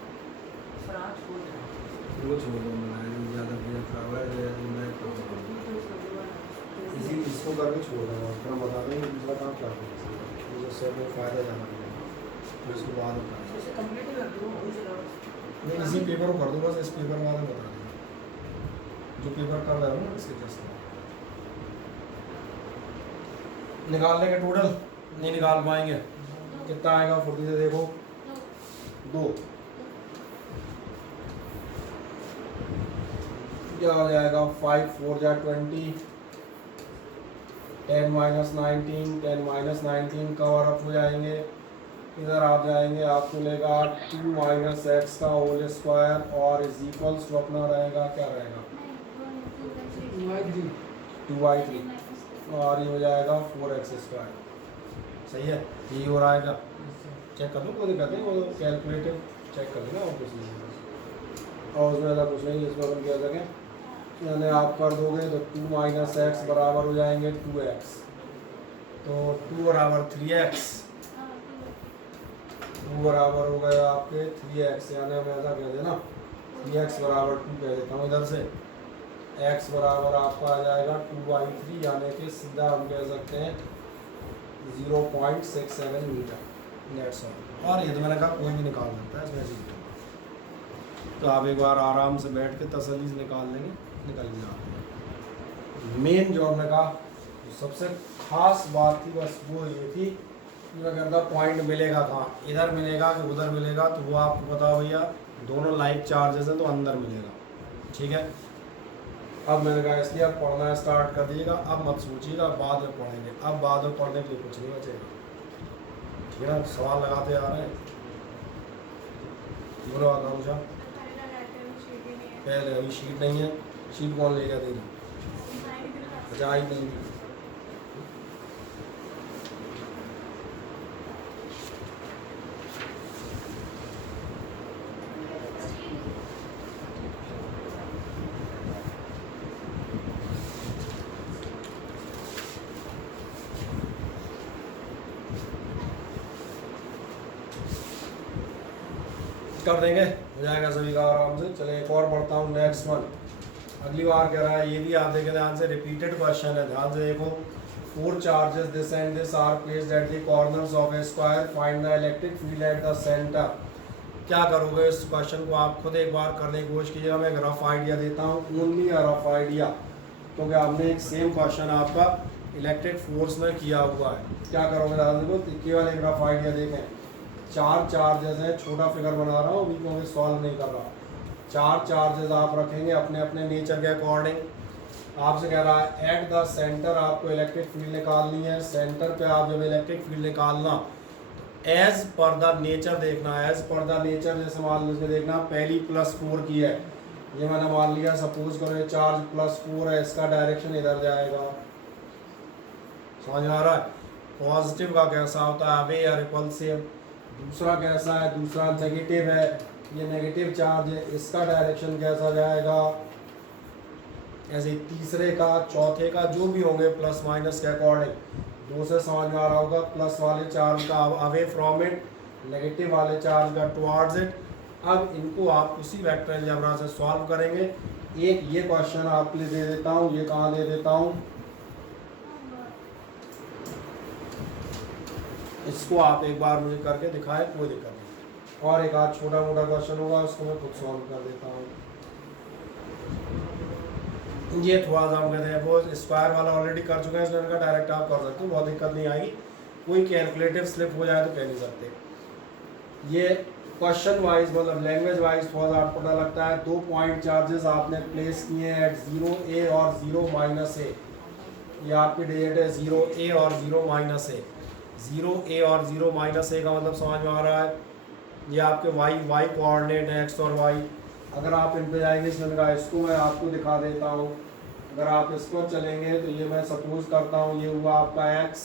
वो छोड़ दो मैंने ज़्यादा मुझे खराब है इसी इसको करके छोड़ देंगे, अपना बता देंगे दूसरा काम क्या करेंगे, मुझे सब में फ़ायदा ज़्यादा मिलेगा फिर उसके बाद नहीं इसी पेपर को कर दूँ, बस इस पेपर के बाद में बता देंगे जो पेपर कर रहे हो ना इसके जस्ट निकाल लेंगे। टोटल नहीं निकाल पाएंगे, कितना आएगा फुर्ती से देखो 2, क्या हो जाएगा 5 4 जा 20, 10-19, 10-19 कवर अप हो जाएंगे, इधर आप जाएंगे आपको मिलेगा 2 माइनस एक्स का होल स्क्वायर और इज इक्वल्स टू अपना रहेगा क्या रहेगा 2y3 और ये हो जाएगा 4x स्क्वायर। सही है, ये हो रहा है, चेक कर लो कोई दिक्कत नहीं, वो कैलकुलेटिव चेक कर लेना और कुछ नहीं है और उसमें ऐसा कुछ नहीं इसमें अपन कह सकें यानी आप कर दोगे तो 2 माइनस एक्स बराबर हो जाएंगे 2x, तो 2 बराबर 3x, 2 बराबर हो गया आपके 3x, यानी हम ऐसा कह देना 3x बराबर 2 कह देता हूँ इधर से, x बराबर आपका आ जाएगा 2y3 यानी कि सीधा हम कह सकते हैं 0.67 मीटर, दैट्स ऑल। और ये तो मैंने कहा कोई भी निकाल सकता है इसमें से, तो आप एक बार आराम से बैठ के तसल्ली से निकाल लेंगे, निकल जाते। मेन जो हमने कहा सबसे खास बात थी बस वो ये थी कि मैं कहता पॉइंट मिलेगा कहाँ, इधर मिलेगा कि उधर मिलेगा, तो वो आपको बताओ भैया दोनों लाइक चार्जेस हैं तो अंदर मिलेगा, ठीक है। अब मैंने कहा इसलिए अब पढ़ना स्टार्ट कर दीजिएगा, अब मत सोचिएगा बाद में पढ़ेंगे, अब बाद में पढ़ने के लिए कुछ नहीं बचेगा, ठीक है ना। सवाल लगाते आ रहे हैं, बोलो आकांक्षा, पहले अभी शीट नहीं है, शीट कौन लेगा दे रही, अच्छा आई नहीं कर देंगे, हो जाएगा सभी का आराम से। चले एक और पढ़ता हूँ, नेक्स्ट वन। अगली बार कह रहा है, ये भी आप देखें ध्यान से, रिपीटेड क्वेश्चन है, ध्यान से देखो। 4 charges this and this are placed at the corners of a square, find the electric field at the centre. क्या करोगे इस क्वेश्चन को आप खुद एक बार करने की कोशिश कीजिएगा, मैं एक रफ आइडिया देता हूँ, ओनली अ रफ आइडिया, क्योंकि आपने एक सेम क्वेश्चन आपका इलेक्ट्रिक फोर्स में किया हुआ है। क्या करोगे ध्यान देखो, केवल एक रफ आइडिया देखें। 4 चार्जेस हैं, छोटा फिगर बना रहा हूँ अभी क्योंकि सॉल्व नहीं कर रहा। 4 चार्जेस आप रखेंगे अपने अपने नेचर के अकॉर्डिंग। आपसे कह रहा है एट द सेंटर आपको इलेक्ट्रिक फील्ड निकालनी है। सेंटर पे आप जब इलेक्ट्रिक फील्ड निकालना तो एज पर द नेचर देखना है, एज पर द नेचर। जैसे मान लीजिए देखना, पहली +4 की है, ये मैंने मान लिया, सपोज करो ये चार्ज +4 है, इसका डायरेक्शन इधर जाएगा, समझ में आ रहा है। पॉजिटिव का कैसा होता है, अवे या रिपल्सिव। दूसरा कैसा है, दूसरा नेगेटिव है, ये नेगेटिव चार्ज है, इसका डायरेक्शन कैसा जाएगा। ऐसे तीसरे का, चौथे का, जो भी होंगे प्लस माइनस के अकॉर्डिंग। 2 से समझ में आ रहा होगा, प्लस वाले चार्ज का अवे फ्रॉम इट, नेगेटिव वाले चार्ज का टुवर्ड्स इट। अब इनको आप उसी वेक्टर अलजेब्रा से सॉल्व करेंगे। एक ये क्वेश्चन आपके लिए दे देता हूँ, ये कहाँ दे देता हूँ, इसको आप एक बार मुझे करके दिखाएं, कोई दिक्कत नहीं। और एक आध छोटा मोटा क्वेश्चन होगा, उसको मैं खुद सॉल्व कर देता हूँ। ये थोड़ा सा हम कहते हैं, वो स्क्वायर वाला ऑलरेडी कर चुके हैं, इसलिए इनका डायरेक्ट आप कर सकते हो, बहुत दिक्कत नहीं आएगी। कोई कैलकुलेटिव स्लिप हो जाए तो कह नहीं सकते। ये क्वेश्चन वाइज मतलब लैंग्वेज वाइज थोड़ा सा अटपटा लगता है। 2 पॉइंट चार्जेस आपने प्लेस किए हैं एट 0A और 0-A। ये आपकी डिजिट है 0A और 0-A। 0A और 0-A का मतलब समझ में आ रहा है, ये आपके y कोऑर्डिनेट है, x और y। अगर आप इन पे जाएंगे, इसमें कहा इसको मैं आपको दिखा देता हूँ। अगर आप इस पर चलेंगे तो ये मैं सपोज करता हूँ, ये हुआ आपका x,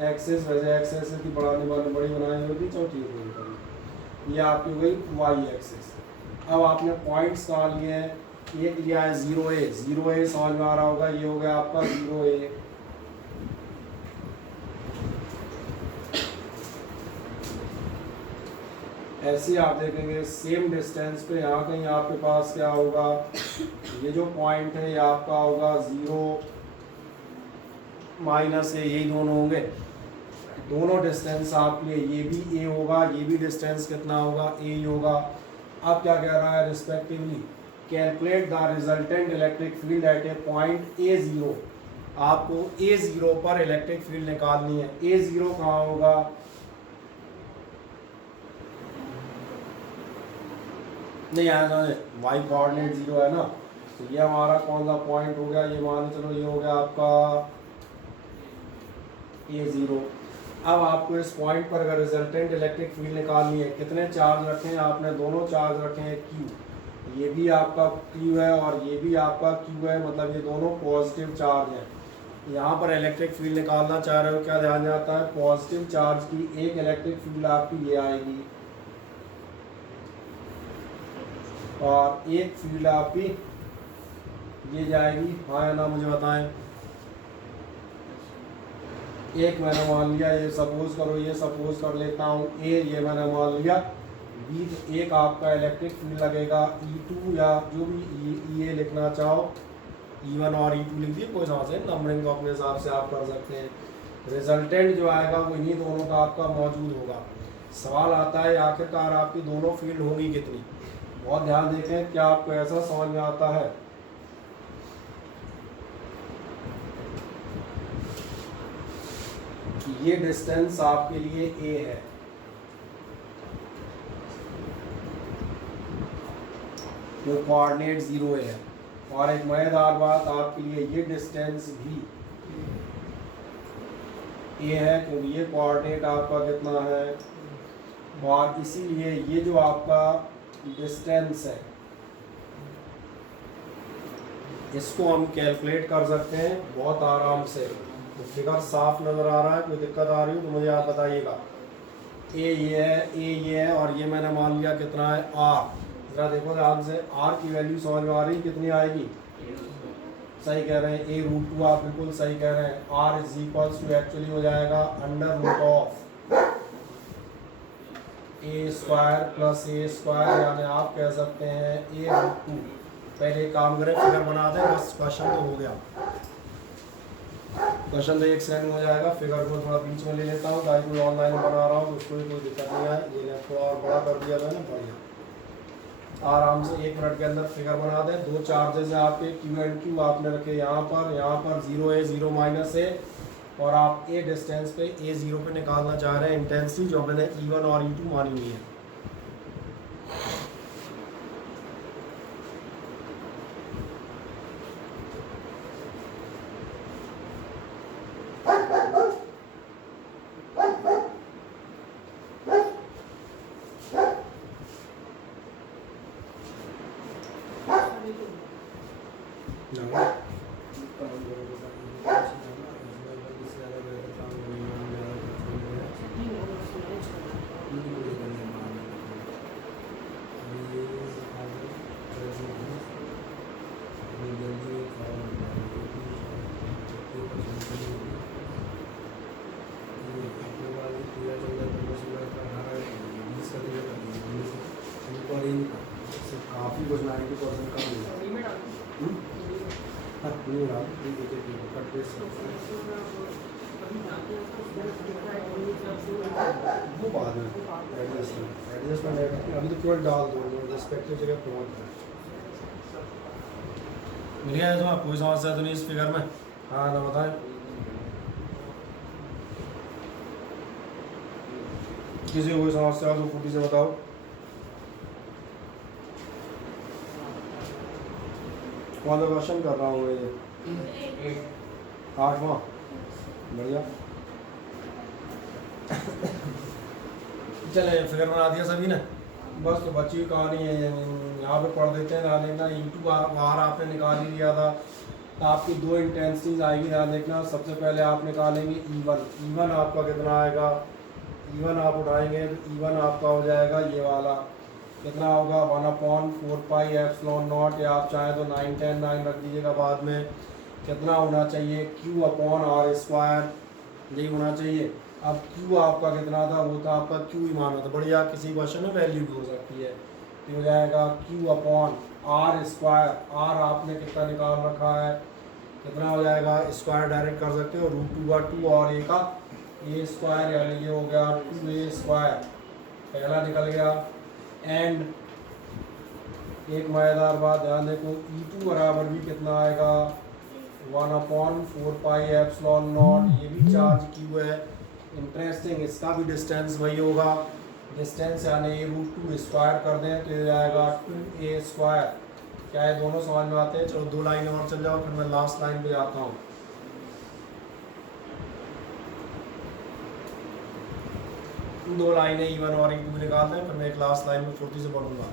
एक्सेस वैसे एक्सेस की बढ़ाने वाली बड़ी बनानी होती, चौथी पूरी करनी। ये आपकी हो गई वाई एक्सेस। अब आपने पॉइंट्स कहा लिए हैं, एक लिया है 0A, 0A समझ में आ रहा होगा, ये हो गया आपका 0A। ऐसे आप देखेंगे सेम डिस्टेंस पे यहाँ कहीं आपके पास क्या होगा, ये जो पॉइंट है ये आपका होगा 0 माइनस ए, यही दोनों होंगे। दोनों डिस्टेंस आपके लिए, ये भी ए होगा, ये भी डिस्टेंस कितना होगा, ए ही होगा। अब क्या कह रहा है, respectively calculate the resultant electric field eight a point A0। आपको A0 पर इलेक्ट्रिक फील्ड निकालनी है। A0 कहाँ होगा, नहीं आया वाई कोऑर्डिनेट 0 है ना, तो ये हमारा कौन सा पॉइंट हो गया, ये मान चलो ये हो गया आपका A0। अब आपको इस पॉइंट पर अगर रिजल्टेंट इलेक्ट्रिक फील्ड निकालनी है, कितने चार्ज रखे हैं आपने, दोनों चार्ज रखे हैं Q, ये भी आपका Q है और ये भी आपका Q है, मतलब ये दोनों पॉजिटिव चार्ज हैं। यहाँ पर इलेक्ट्रिक फील्ड निकालना चाह रहे हो, क्या ध्यान जाता है, पॉजिटिव चार्ज की एक इलेक्ट्रिक फील्ड आपकी ये आएगी और एक फील्ड आपकी ये जाएगी, हाँ या ना मुझे बताएं। एक मैंने मान लिया, ये सपोज करो, ये सपोज कर लेता हूँ ए, ये मैंने मान लिया बी, एक आपका इलेक्ट्रिक फील्ड लगेगा E2 या जो भी E A लिखना चाहो, E1 और E2 लिख दिए, कोई समझ नहीं, नंबरिंग को अपने हिसाब से आप कर सकते हैं। रिजल्टेंट जो आएगा वो इन्हीं दोनों का आपका मौजूद होगा। सवाल आता है आखिरकार आपकी दोनों फील्ड होगी कितनी। बहुत ध्यान देखें, क्या आपको ऐसा समझ में आता है कि ये डिस्टेंस आपके लिए A है, जो कोऑर्डिनेट 0 है, और एक मजेदार बात आपके लिए, ये डिस्टेंस भी A है क्योंकि ये कोऑर्डिनेट आपका कितना है, और इसीलिए ये जो आपका डिस्टेंस है इसको हम कैलकुलेट कर सकते हैं बहुत आराम से। तो फिगर साफ नज़र आ रहा है, कोई दिक्कत आ रही हो तो मुझे आप बताइएगा। ए ये है, ए ये है, और ये मैंने मान लिया कितना है, आर। जरा देखो ध्यान से, आर की वैल्यू समझ में आ रही, कितनी आएगी, सही कह रहे हैं, A√2, आप बिल्कुल सही कह रहे हैं। R is equals to actually हो जाएगा √ऑफ A² प्लस A², यानी आप कह सकते हैं A√2। पहले एक काम करें, फिगर बना दें, बस क्वेश्चन तो हो गया। क्वेश्चन तो एक सेकंड हो जाएगा, फिगर को थोड़ा बीच में ले लेता हूँ ताकि कोई ऑनलाइन बना रहा हूँ तो उसको भी कोई दिक्कत नहीं आए। ये थोड़ा और बड़ा कर दिया मैंने, बढ़िया। आराम से 1 मिनट के अंदर फिगर बना दें। दो चार्जेस हैं आपके Q एंड Q, आपने रखे यहाँ पर 0A 0 माइनस A, और आप A डिस्टेंस पे A0 पे निकालना चाह रहे हैं इंटेंसिटी, जो मैंने E1 और E2 मानी हुई है। काफ़ी कुछ 90% कम मिला। वो बाद में एडजस्टमेंट अभी तो केवल डाल दो, रिस्पेक्टिव जगह पहुँच मिल गया है। तो कोई समस्या तो नहीं इस फिगर में, हाँ ना बताएं। किसी को कोई समस्या हो तो फूटी से बताओ। कौन सा क्वेश्चन कर रहा हूँ मैं, ये 8वां, बढ़िया। चले फिगर बना दिया सभी ने, बस तो बच्ची कहानी है, यहाँ पे पढ़ देते हैं। ना E2 बार आपने निकाल ही लिया था, तो आपकी दो इंटेंसिटीज आएगी, ध्यान देखना। सबसे पहले आप निकालेंगे E1। E1 आपका कितना आएगा, E1 आप उठाएंगे तो E1 आपका हो जाएगा ये वाला, कितना होगा 1/4πε0, या आप चाहें तो 9 10 9 रख दीजिएगा बाद में। कितना होना चाहिए Q/r², यही होना चाहिए। अब Q आपका कितना था, वो था आपका Q ही माना था, बढ़िया किसी क्वेश्चन में वैल्यू भी हो सकती है। तो हो जाएगा Q/r², r आपने कितना निकाल रखा है, कितना हो जाएगा, स्क्वायर डायरेक्ट कर सकते हो, √2 का 2 और a का a², यानी ये हो गया 2a², पहला निकल गया। एंड एक मज़ेदार बात ध्यान देखो, E2 बराबर भी कितना आएगा 1/4πε0, ये भी चार्ज Q है। इंटरेस्टिंग, इसका भी डिस्टेंस वही होगा, डिस्टेंस यानी √2 कर दें तो ये जाएगा 2a²। क्या है, दोनों समझ में आते हैं। चलो 2 लाइन और चल जाओ, फिर मैं लास्ट लाइन पे जाता हूँ। दो लाइनें E1 और E2 निकालते हैं, फिर मैं एक लास्ट लाइन में फुर्ती से पढ़ूंगा।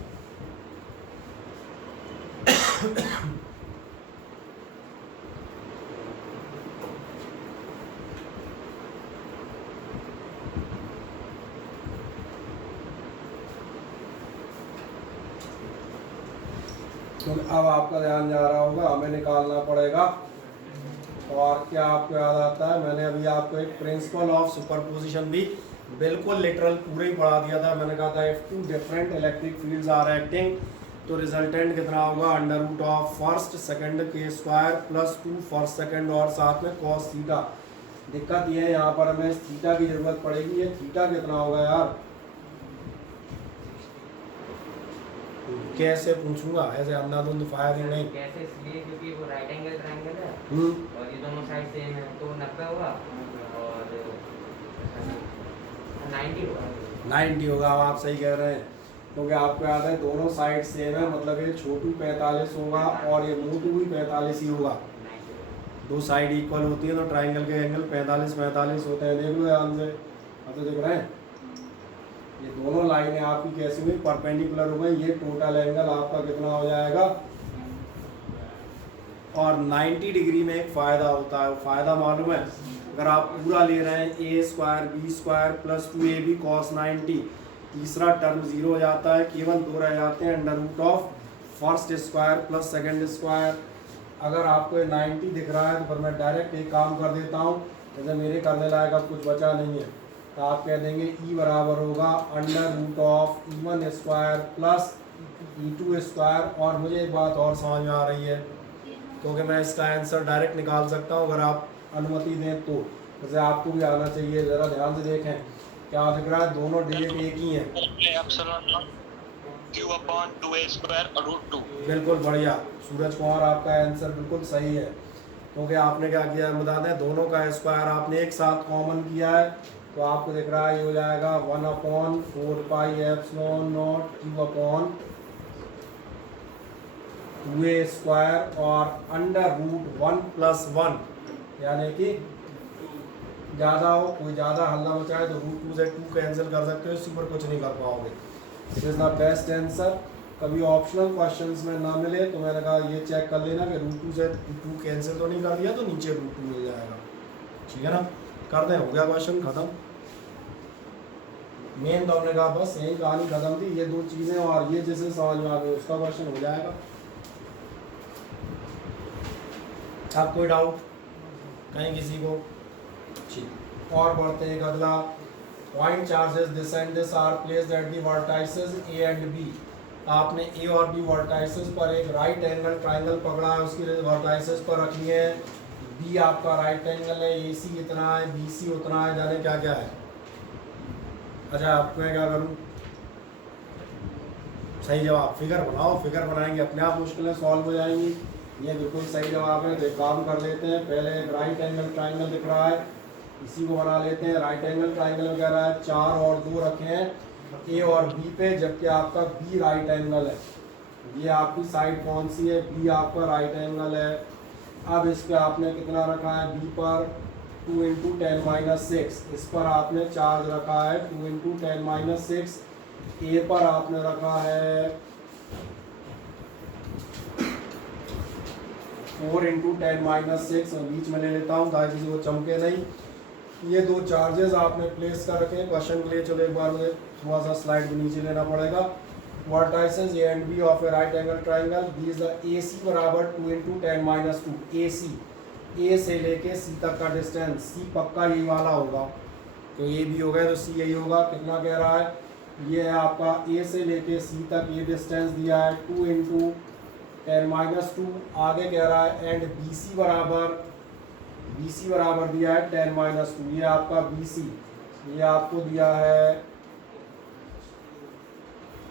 तो अब आपका ध्यान जा रहा होगा, हमें निकालना पड़ेगा। और क्या आपको याद आता है, मैंने अभी आपको एक प्रिंसिपल ऑफ सुपरपोजिशन भी बिल्कुल लिटरल पूरे ही पढ़ा दिया था। मैंने कहा था if two different electric fields are acting, तो रिजल्टेंट कितना होगा √ऑफ फर्स्ट सेकंड के स्क्वायर प्लस 2 फर्स्ट सेकंड और साथ में cos थीटा। दिक्कत ये है, यहाँ पर हमें थीटा की जरूरत पड़ेगी। ये थीटा कितना होगा यार, कैसे पूछूंगा, ऐसे अंधाधुंध फायरिंग नहीं। कैसे, इसलिए क्योंकि वो राइट एंगल ट्रायंगल है और ये दोनों साइड सेम है, तो 90 होगा और 90 होगा। 90 होगा, आप सही कह रहे हैं, क्योंकि आपको याद है दोनों साइड सेम है, मतलब ये छोटू 45 होगा और ये मोटू भी 45 ही होगा। दो साइड इक्वल होती है तो ट्रायंगल के एंगल 45 होते हैं। देख लो ध्यान से, अब तो देख रहे हैं, ये दोनों लाइनें आपकी कैसी हुई, परपेंडिकुलर हो गई। ये टोटल एंगल आपका कितना हो जाएगा। और 90 डिग्री में एक फ़ायदा होता है, फ़ायदा मालूम है, अगर आप पूरा ले रहे हैं a² b² plus 2ab cos 90, तीसरा टर्म 0 हो जाता है, केवल 2 रह जाते हैं √of first square plus second square. अगर आपको 90 दिख रहा है तो फिर मैं डायरेक्ट एक काम कर देता हूँ, जैसे मेरे करने लायक अब कुछ बचा नहीं है, तो आप कह देंगे E बराबर होगा √ऑफ E1² प्लस E2²। और मुझे एक बात और समझ में आ रही है, क्योंकि मैं इसका आंसर डायरेक्ट निकाल सकता हूँ अगर आप अनुमति दें तो। जैसे आपको भी आना चाहिए, ज़रा ध्यान से देखें क्या दिख रहा है, दोनों डिजिट एक ही हैं। Q/2a² बिल्कुल बढ़िया सूरज कुमार, आपका आंसर बिल्कुल सही है, क्योंकि आपने क्या किया बता दें, दोनों का स्क्वायर आपने एक साथ कॉमन किया है, तो आपको दिख रहा है ये हो जाएगा 1/4πε0 Q/2a² और √1 + 1, यानी कि ज़्यादा हो, कोई ज़्यादा हल्ला मचाए तो √2 से 2 कैंसिल कर सकते हो, इसी पर कुछ नहीं कर पाओगे। It is the best answer. कभी ऑप्शनल क्वेश्चंस में ना मिले तो मैंने कहा ये चेक कर लेना कि √2 से 2 कैंसिल तो नहीं कर दिया, तो नीचे √2 मिल जाएगा। ठीक है ना, कर दें, हो गया क्वेश्चन खत्म। मेन तो हमने कहा बस यही कहानी खत्म थी, ये दो चीज़ें और ये जैसे समझ में आ गई उसका क्वेश्चन हो जाएगा। आप कोई डाउट कहीं किसी को? ठीक, और बढ़ते हैं अगला। Point charges this and this are placed at the vertices A and B। आपने A और B वर्टाइसेस पर एक राइट एंगल ट्राइंगल पकड़ा है, उसकी वर्टाइसेस पर रखनी है। B आपका राइट एंगल है, AC इतना है, BC उतना है, जाने क्या क्या है। अच्छा, आपको मैं क्या करूँ, सही जवाब फिगर बनाओ, फिगर बनाएंगे अपने आप मुश्किलें सॉल्व हो जाएंगी। ये बिल्कुल सही जवाब है, तो काम कर लेते हैं। पहले राइट एंगल ट्राइंगल दिख रहा है, इसी को बना लेते हैं। राइट एंगल ट्राइंगल में कह रहा है 4 और 2 रखे हैं A और B पे, जबकि आपका B राइट एंगल है। ये आपकी साइड कौन सी है, B आपका राइट एंगल है। अब इस पे आपने कितना रखा है, B पर 2 × 10⁻6, इस पर आपने चार्ज रखा है 2 × 10⁻6। A पर आपने रखा है 4 इंटू 10⁻6 बीच में ले लेता हूँ ताकि किसी को चमके नहीं। ये दो चार्जेस आपने प्लेस कर रखे हैं क्वेश्चन के लिए। चलो एक बार मुझे थोड़ा सा स्लाइड भी नीचे लेना पड़ेगा। Vertices A and B of a right angle triangle, these the AC बराबर 2 इंटू 10⁻2। AC ए से लेके सी तक का डिस्टेंस, सी पक्का यही वाला होगा, तो ए भी हो गया तो सी यही होगा। कितना कह रहा है, ये है आपका ए से लेके सी तक ये डिस्टेंस दिया है 2 इंटू 10⁻2। आगे कह रहा है एंड BC बराबर दिया है 10⁻2। ये आपका BC, ये आपको दिया है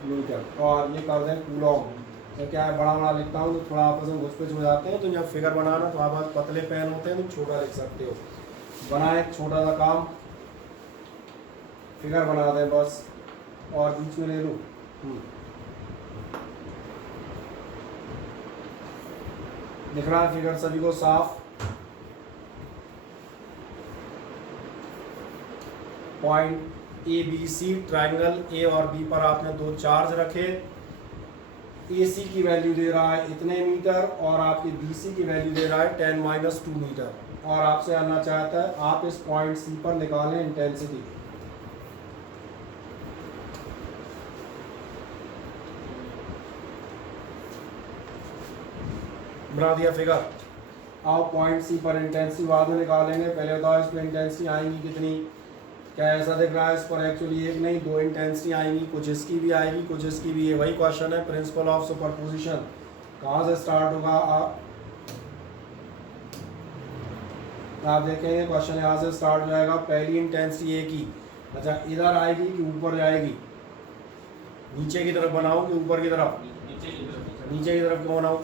मीटर, और ये कर दें कूलॉम। तो क्या है, बड़ा बड़ा लिखता हूँ तो थोड़ा आपस में घुस हो जाते हैं, तो जब फिगर बनाना तो आप पतले पेन होते हैं तो छोटा लिख सकते हो। बनाए एक छोटा सा काम, फिगर बना दें बस, और बीच में ले लूँ। दिख रहा है फिगर सभी को साफ। पॉइंट ABC ट्राइंगल ए और बी पर आपने दो चार्ज रखे। AC की वैल्यू दे रहा है इतने मीटर और आपके BC की वैल्यू दे रहा है 10⁻2 मीटर, और आपसे आना चाहता है आप इस पॉइंट C पर निकालें इंटेंसिटी। बना दिया फिगर। आप पॉइंट C पर इंटेंसिटी बाद में निकालेंगे, पहले बताओ इस पर इंटेंसिटी आएंगी कितनी। क्या ऐसा दिख रहा है, इस पर एक्चुअली एक नहीं दो इंटेंसिटी आएंगी, कुछ इसकी भी आएगी कुछ इसकी भी। है वही क्वेश्चन है, प्रिंसिपल ऑफ सुपरपोजिशन। कहाँ से स्टार्ट होगा, आप देखेंगे क्वेश्चन यहाँ से स्टार्ट हो जाएगा। पहली इंटेंसिटी ए की, अच्छा इधर आएगी कि ऊपर जाएगी, नीचे की तरफ बनाऊँ कि ऊपर की तरफ, नीचे की तरफ क्यों बनाऊँ,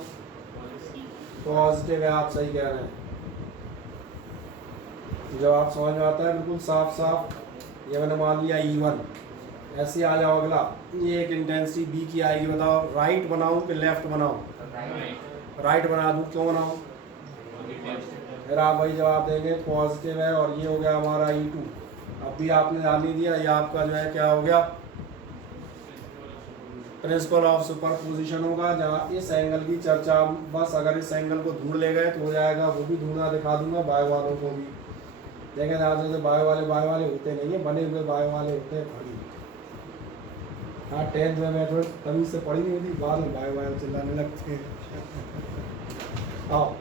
पॉजिटिव है, आप सही कह रहे हैं। जब आप समझ में आता है बिल्कुल साफ साफ, ये मैंने मान लिया E1, ऐसे आ जाओ अगला। ये एक इंटेंसिटी बी की आएगी, बताओ राइट बनाऊं कि लेफ्ट बनाऊं, राइट बना दूं, क्यों बनाऊं, फिर आप वही जवाब देंगे पॉजिटिव है, और ये हो गया हमारा E2। अब भी आपने ध्यान नहीं दिया, ये आपका जो है क्या हो गया, प्रिंसिपल ऑफ सुपरपोजिशन होगा। जहाँ इस एंगल की चर्चा, बस अगर इस एंगल को ढूंढ ले गए तो हो जाएगा, वो भी ढूंढना दिखा दूंगा बायो वालों को भी। देखें ध्यान से, बायो वाले होते नहीं है, बने हुए बायो वाले होते हैं भारी। हाँ 10th में मैं थोड़ी तमीज से पढ़ी नहीं होती, बाद में बायो चिल्लाने लगते हैं। आओ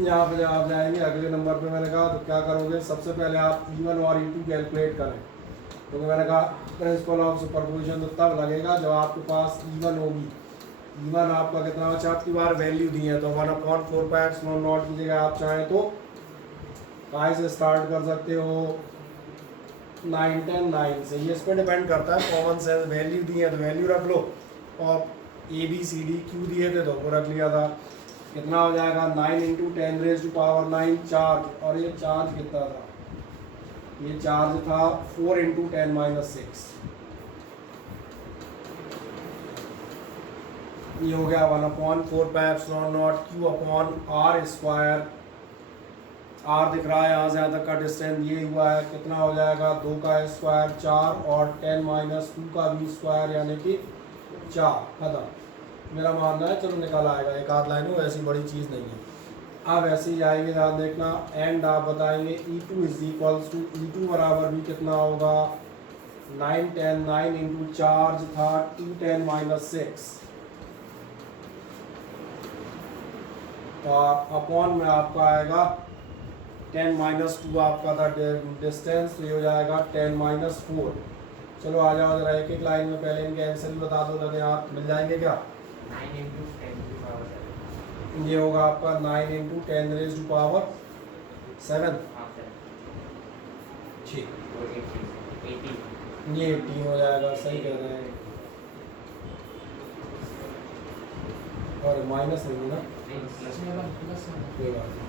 यहाँ पे जब आप जाएंगे अगले नंबर पे, मैंने कहा तो क्या करोगे, सबसे पहले आप E1 और E2 कैलकुलेट करें, क्योंकि मैंने कहा प्रिंसिपल ऑफ सुपरपोजिशन तो तब लगेगा जब आपके पास E1 होगी। E1 आपका कितना बचा, आपकी बार वैल्यू दी है, तो 1/4π की जगह आप चाहें तो काय से स्टार्ट कर सकते हो, 9, 10, 9 से। ये इस पर डिपेंड करता है, कॉमन सेंस। वैल्यू दी है तो वैल्यू रख लो, और ABCD दिए थे तो वो रख लिया था। कितना हो जाएगा, 9 इंटू 10⁻9 चार्ज, और ये चार्ज कितना था, ये चार्ज था 4 इंटू 10⁻6। ये हो गया 1/4π Q/r²। R दिख रहा है, यहाँ से यहाँ तक का डिस्टेंस ये हुआ है, कितना हो जाएगा, 2 का स्क्वायर 4 और 10⁻2 का भी स्क्वायर यानी कि 4। खत्म, मेरा मानना है। चलो निकल आएगा, एक आध लाइन हो, ऐसी बड़ी चीज़ नहीं है। अब ऐसे ही आएंगे, ध्यान देखना, एंड आप बताएंगे E2 = E2 बराबर भी कितना होगा, 9, 10, 9 इंटू चार्ज था 2 10⁻6, और अपॉन में आपका आएगा 10⁻2 आपका था डिस्टेंस, तो ये हो जाएगा 10⁻4। चलो आ जाओ जरा एक एक लाइन में, पहले इनके आंसर भी बता दो, लगे आप मिल जाएंगे क्या। 9 into 10⁻7। ये होगा आपका 9 इंटू 10⁻7। ठीक, ये 18 हो जाएगा, सही कह रहे हैं। और माइनस नहीं है ना, कोई बात नहीं।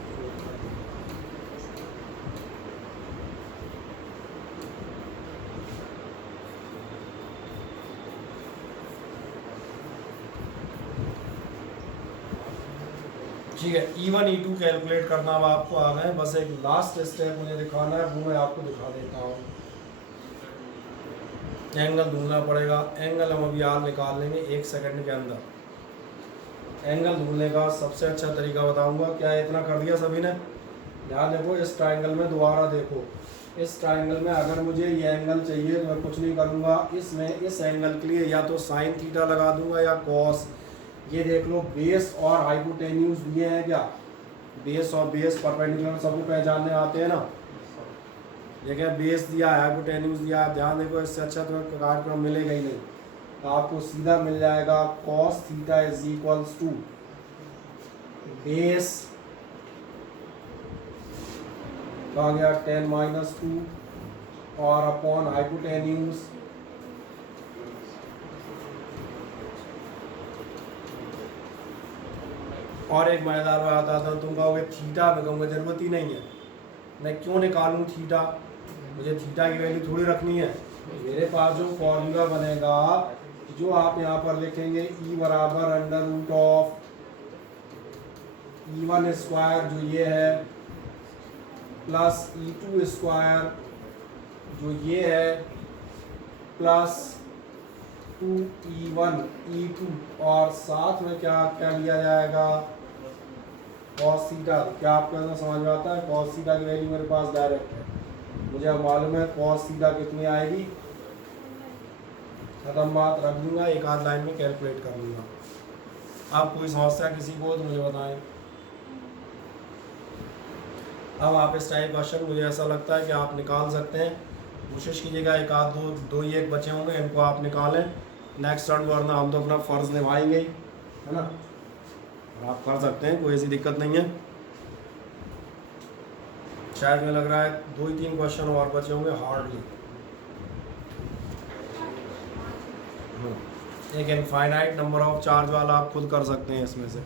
ठीक है, E1 E2 कैलकुलेट करना अब आपको आ गए। बस एक लास्ट स्टेप मुझे दिखाना है, वो मैं आपको दिखा देता हूँ। एंगल ढूंढना पड़ेगा, एंगल हम अभी यार निकाल लेंगे 1 सेकंड के अंदर। एंगल ढूंढने का सबसे अच्छा तरीका बताऊंगा। क्या इतना कर दिया सभी ने? ध्यान देखो, इस ट्रायंगल में दोबारा देखो, इस ट्रायंगल में अगर मुझे ये एंगल चाहिए तो मैं कुछ नहीं करूँगा, इसमें इस एंगल के लिए या तो साइन थीटा लगा दूंगा या कॉस। ये देख लो, बेस और हाइपोटेन्यूज दिए हैं क्या? बेस और बेस परपेंडिकुलर सबको पहचानने आते हैं ना। देखिए बेस दिया है, हाइपोटेन्यूज दिया है। ध्यान देखो, इससे अच्छा तो कार्यक्रम मिलेगा ही नहीं। तो आपको सीधा मिल जाएगा cos theta is equals to base आ गया 10-2 और अपॉन हाइपोटेन्यूज और एक मजेदार बात आता था, तुम कहोगे थीटा, मैं कहूँगा जरूरत ही नहीं है। मैं क्यों निकालूं थीटा? मुझे थीटा की वैल्यू थोड़ी रखनी है। मेरे पास जो फॉर्मूला बनेगा, जो आप यहाँ पर लिखेंगे ई बराबर under root of E1 square जो ये है प्लस E2 स्क्वायर जो ये है प्लस 2E1 E2 और साथ में क्या क्या लिया जाएगा? Cos theta. क्या आपको ऐसा समझ में आता है? कॉस थीटा की वैल्यू मेरे पास डायरेक्ट है, मुझे अब मालूम है कॉस थीटा कितनी आएगी। खत्म बात, रख दूंगा, एक आध लाइन में कैलकुलेट कर लूँगा। आप कोई समस्या किसी को तो मुझे बताएं। अब आप इस टाइप क्वेश्चन मुझे ऐसा लगता है कि आप निकाल सकते हैं। कोशिश कीजिएगा, एक आध दो ही एक बचे होंगे, इनको आप निकालें नेक्स्ट टर्न, वरना हम तो अपना फ़र्ज़ निभाएंगे ही, है ना। आप कर सकते हैं, कोई ऐसी दिक्कत नहीं है। शायद मुझे लग रहा है 2 ही 3 क्वेश्चन और बचे होंगे हार्डली। एक इनफाइनाइट नंबर ऑफ चार्ज वाला आप खुद कर सकते हैं इसमें से।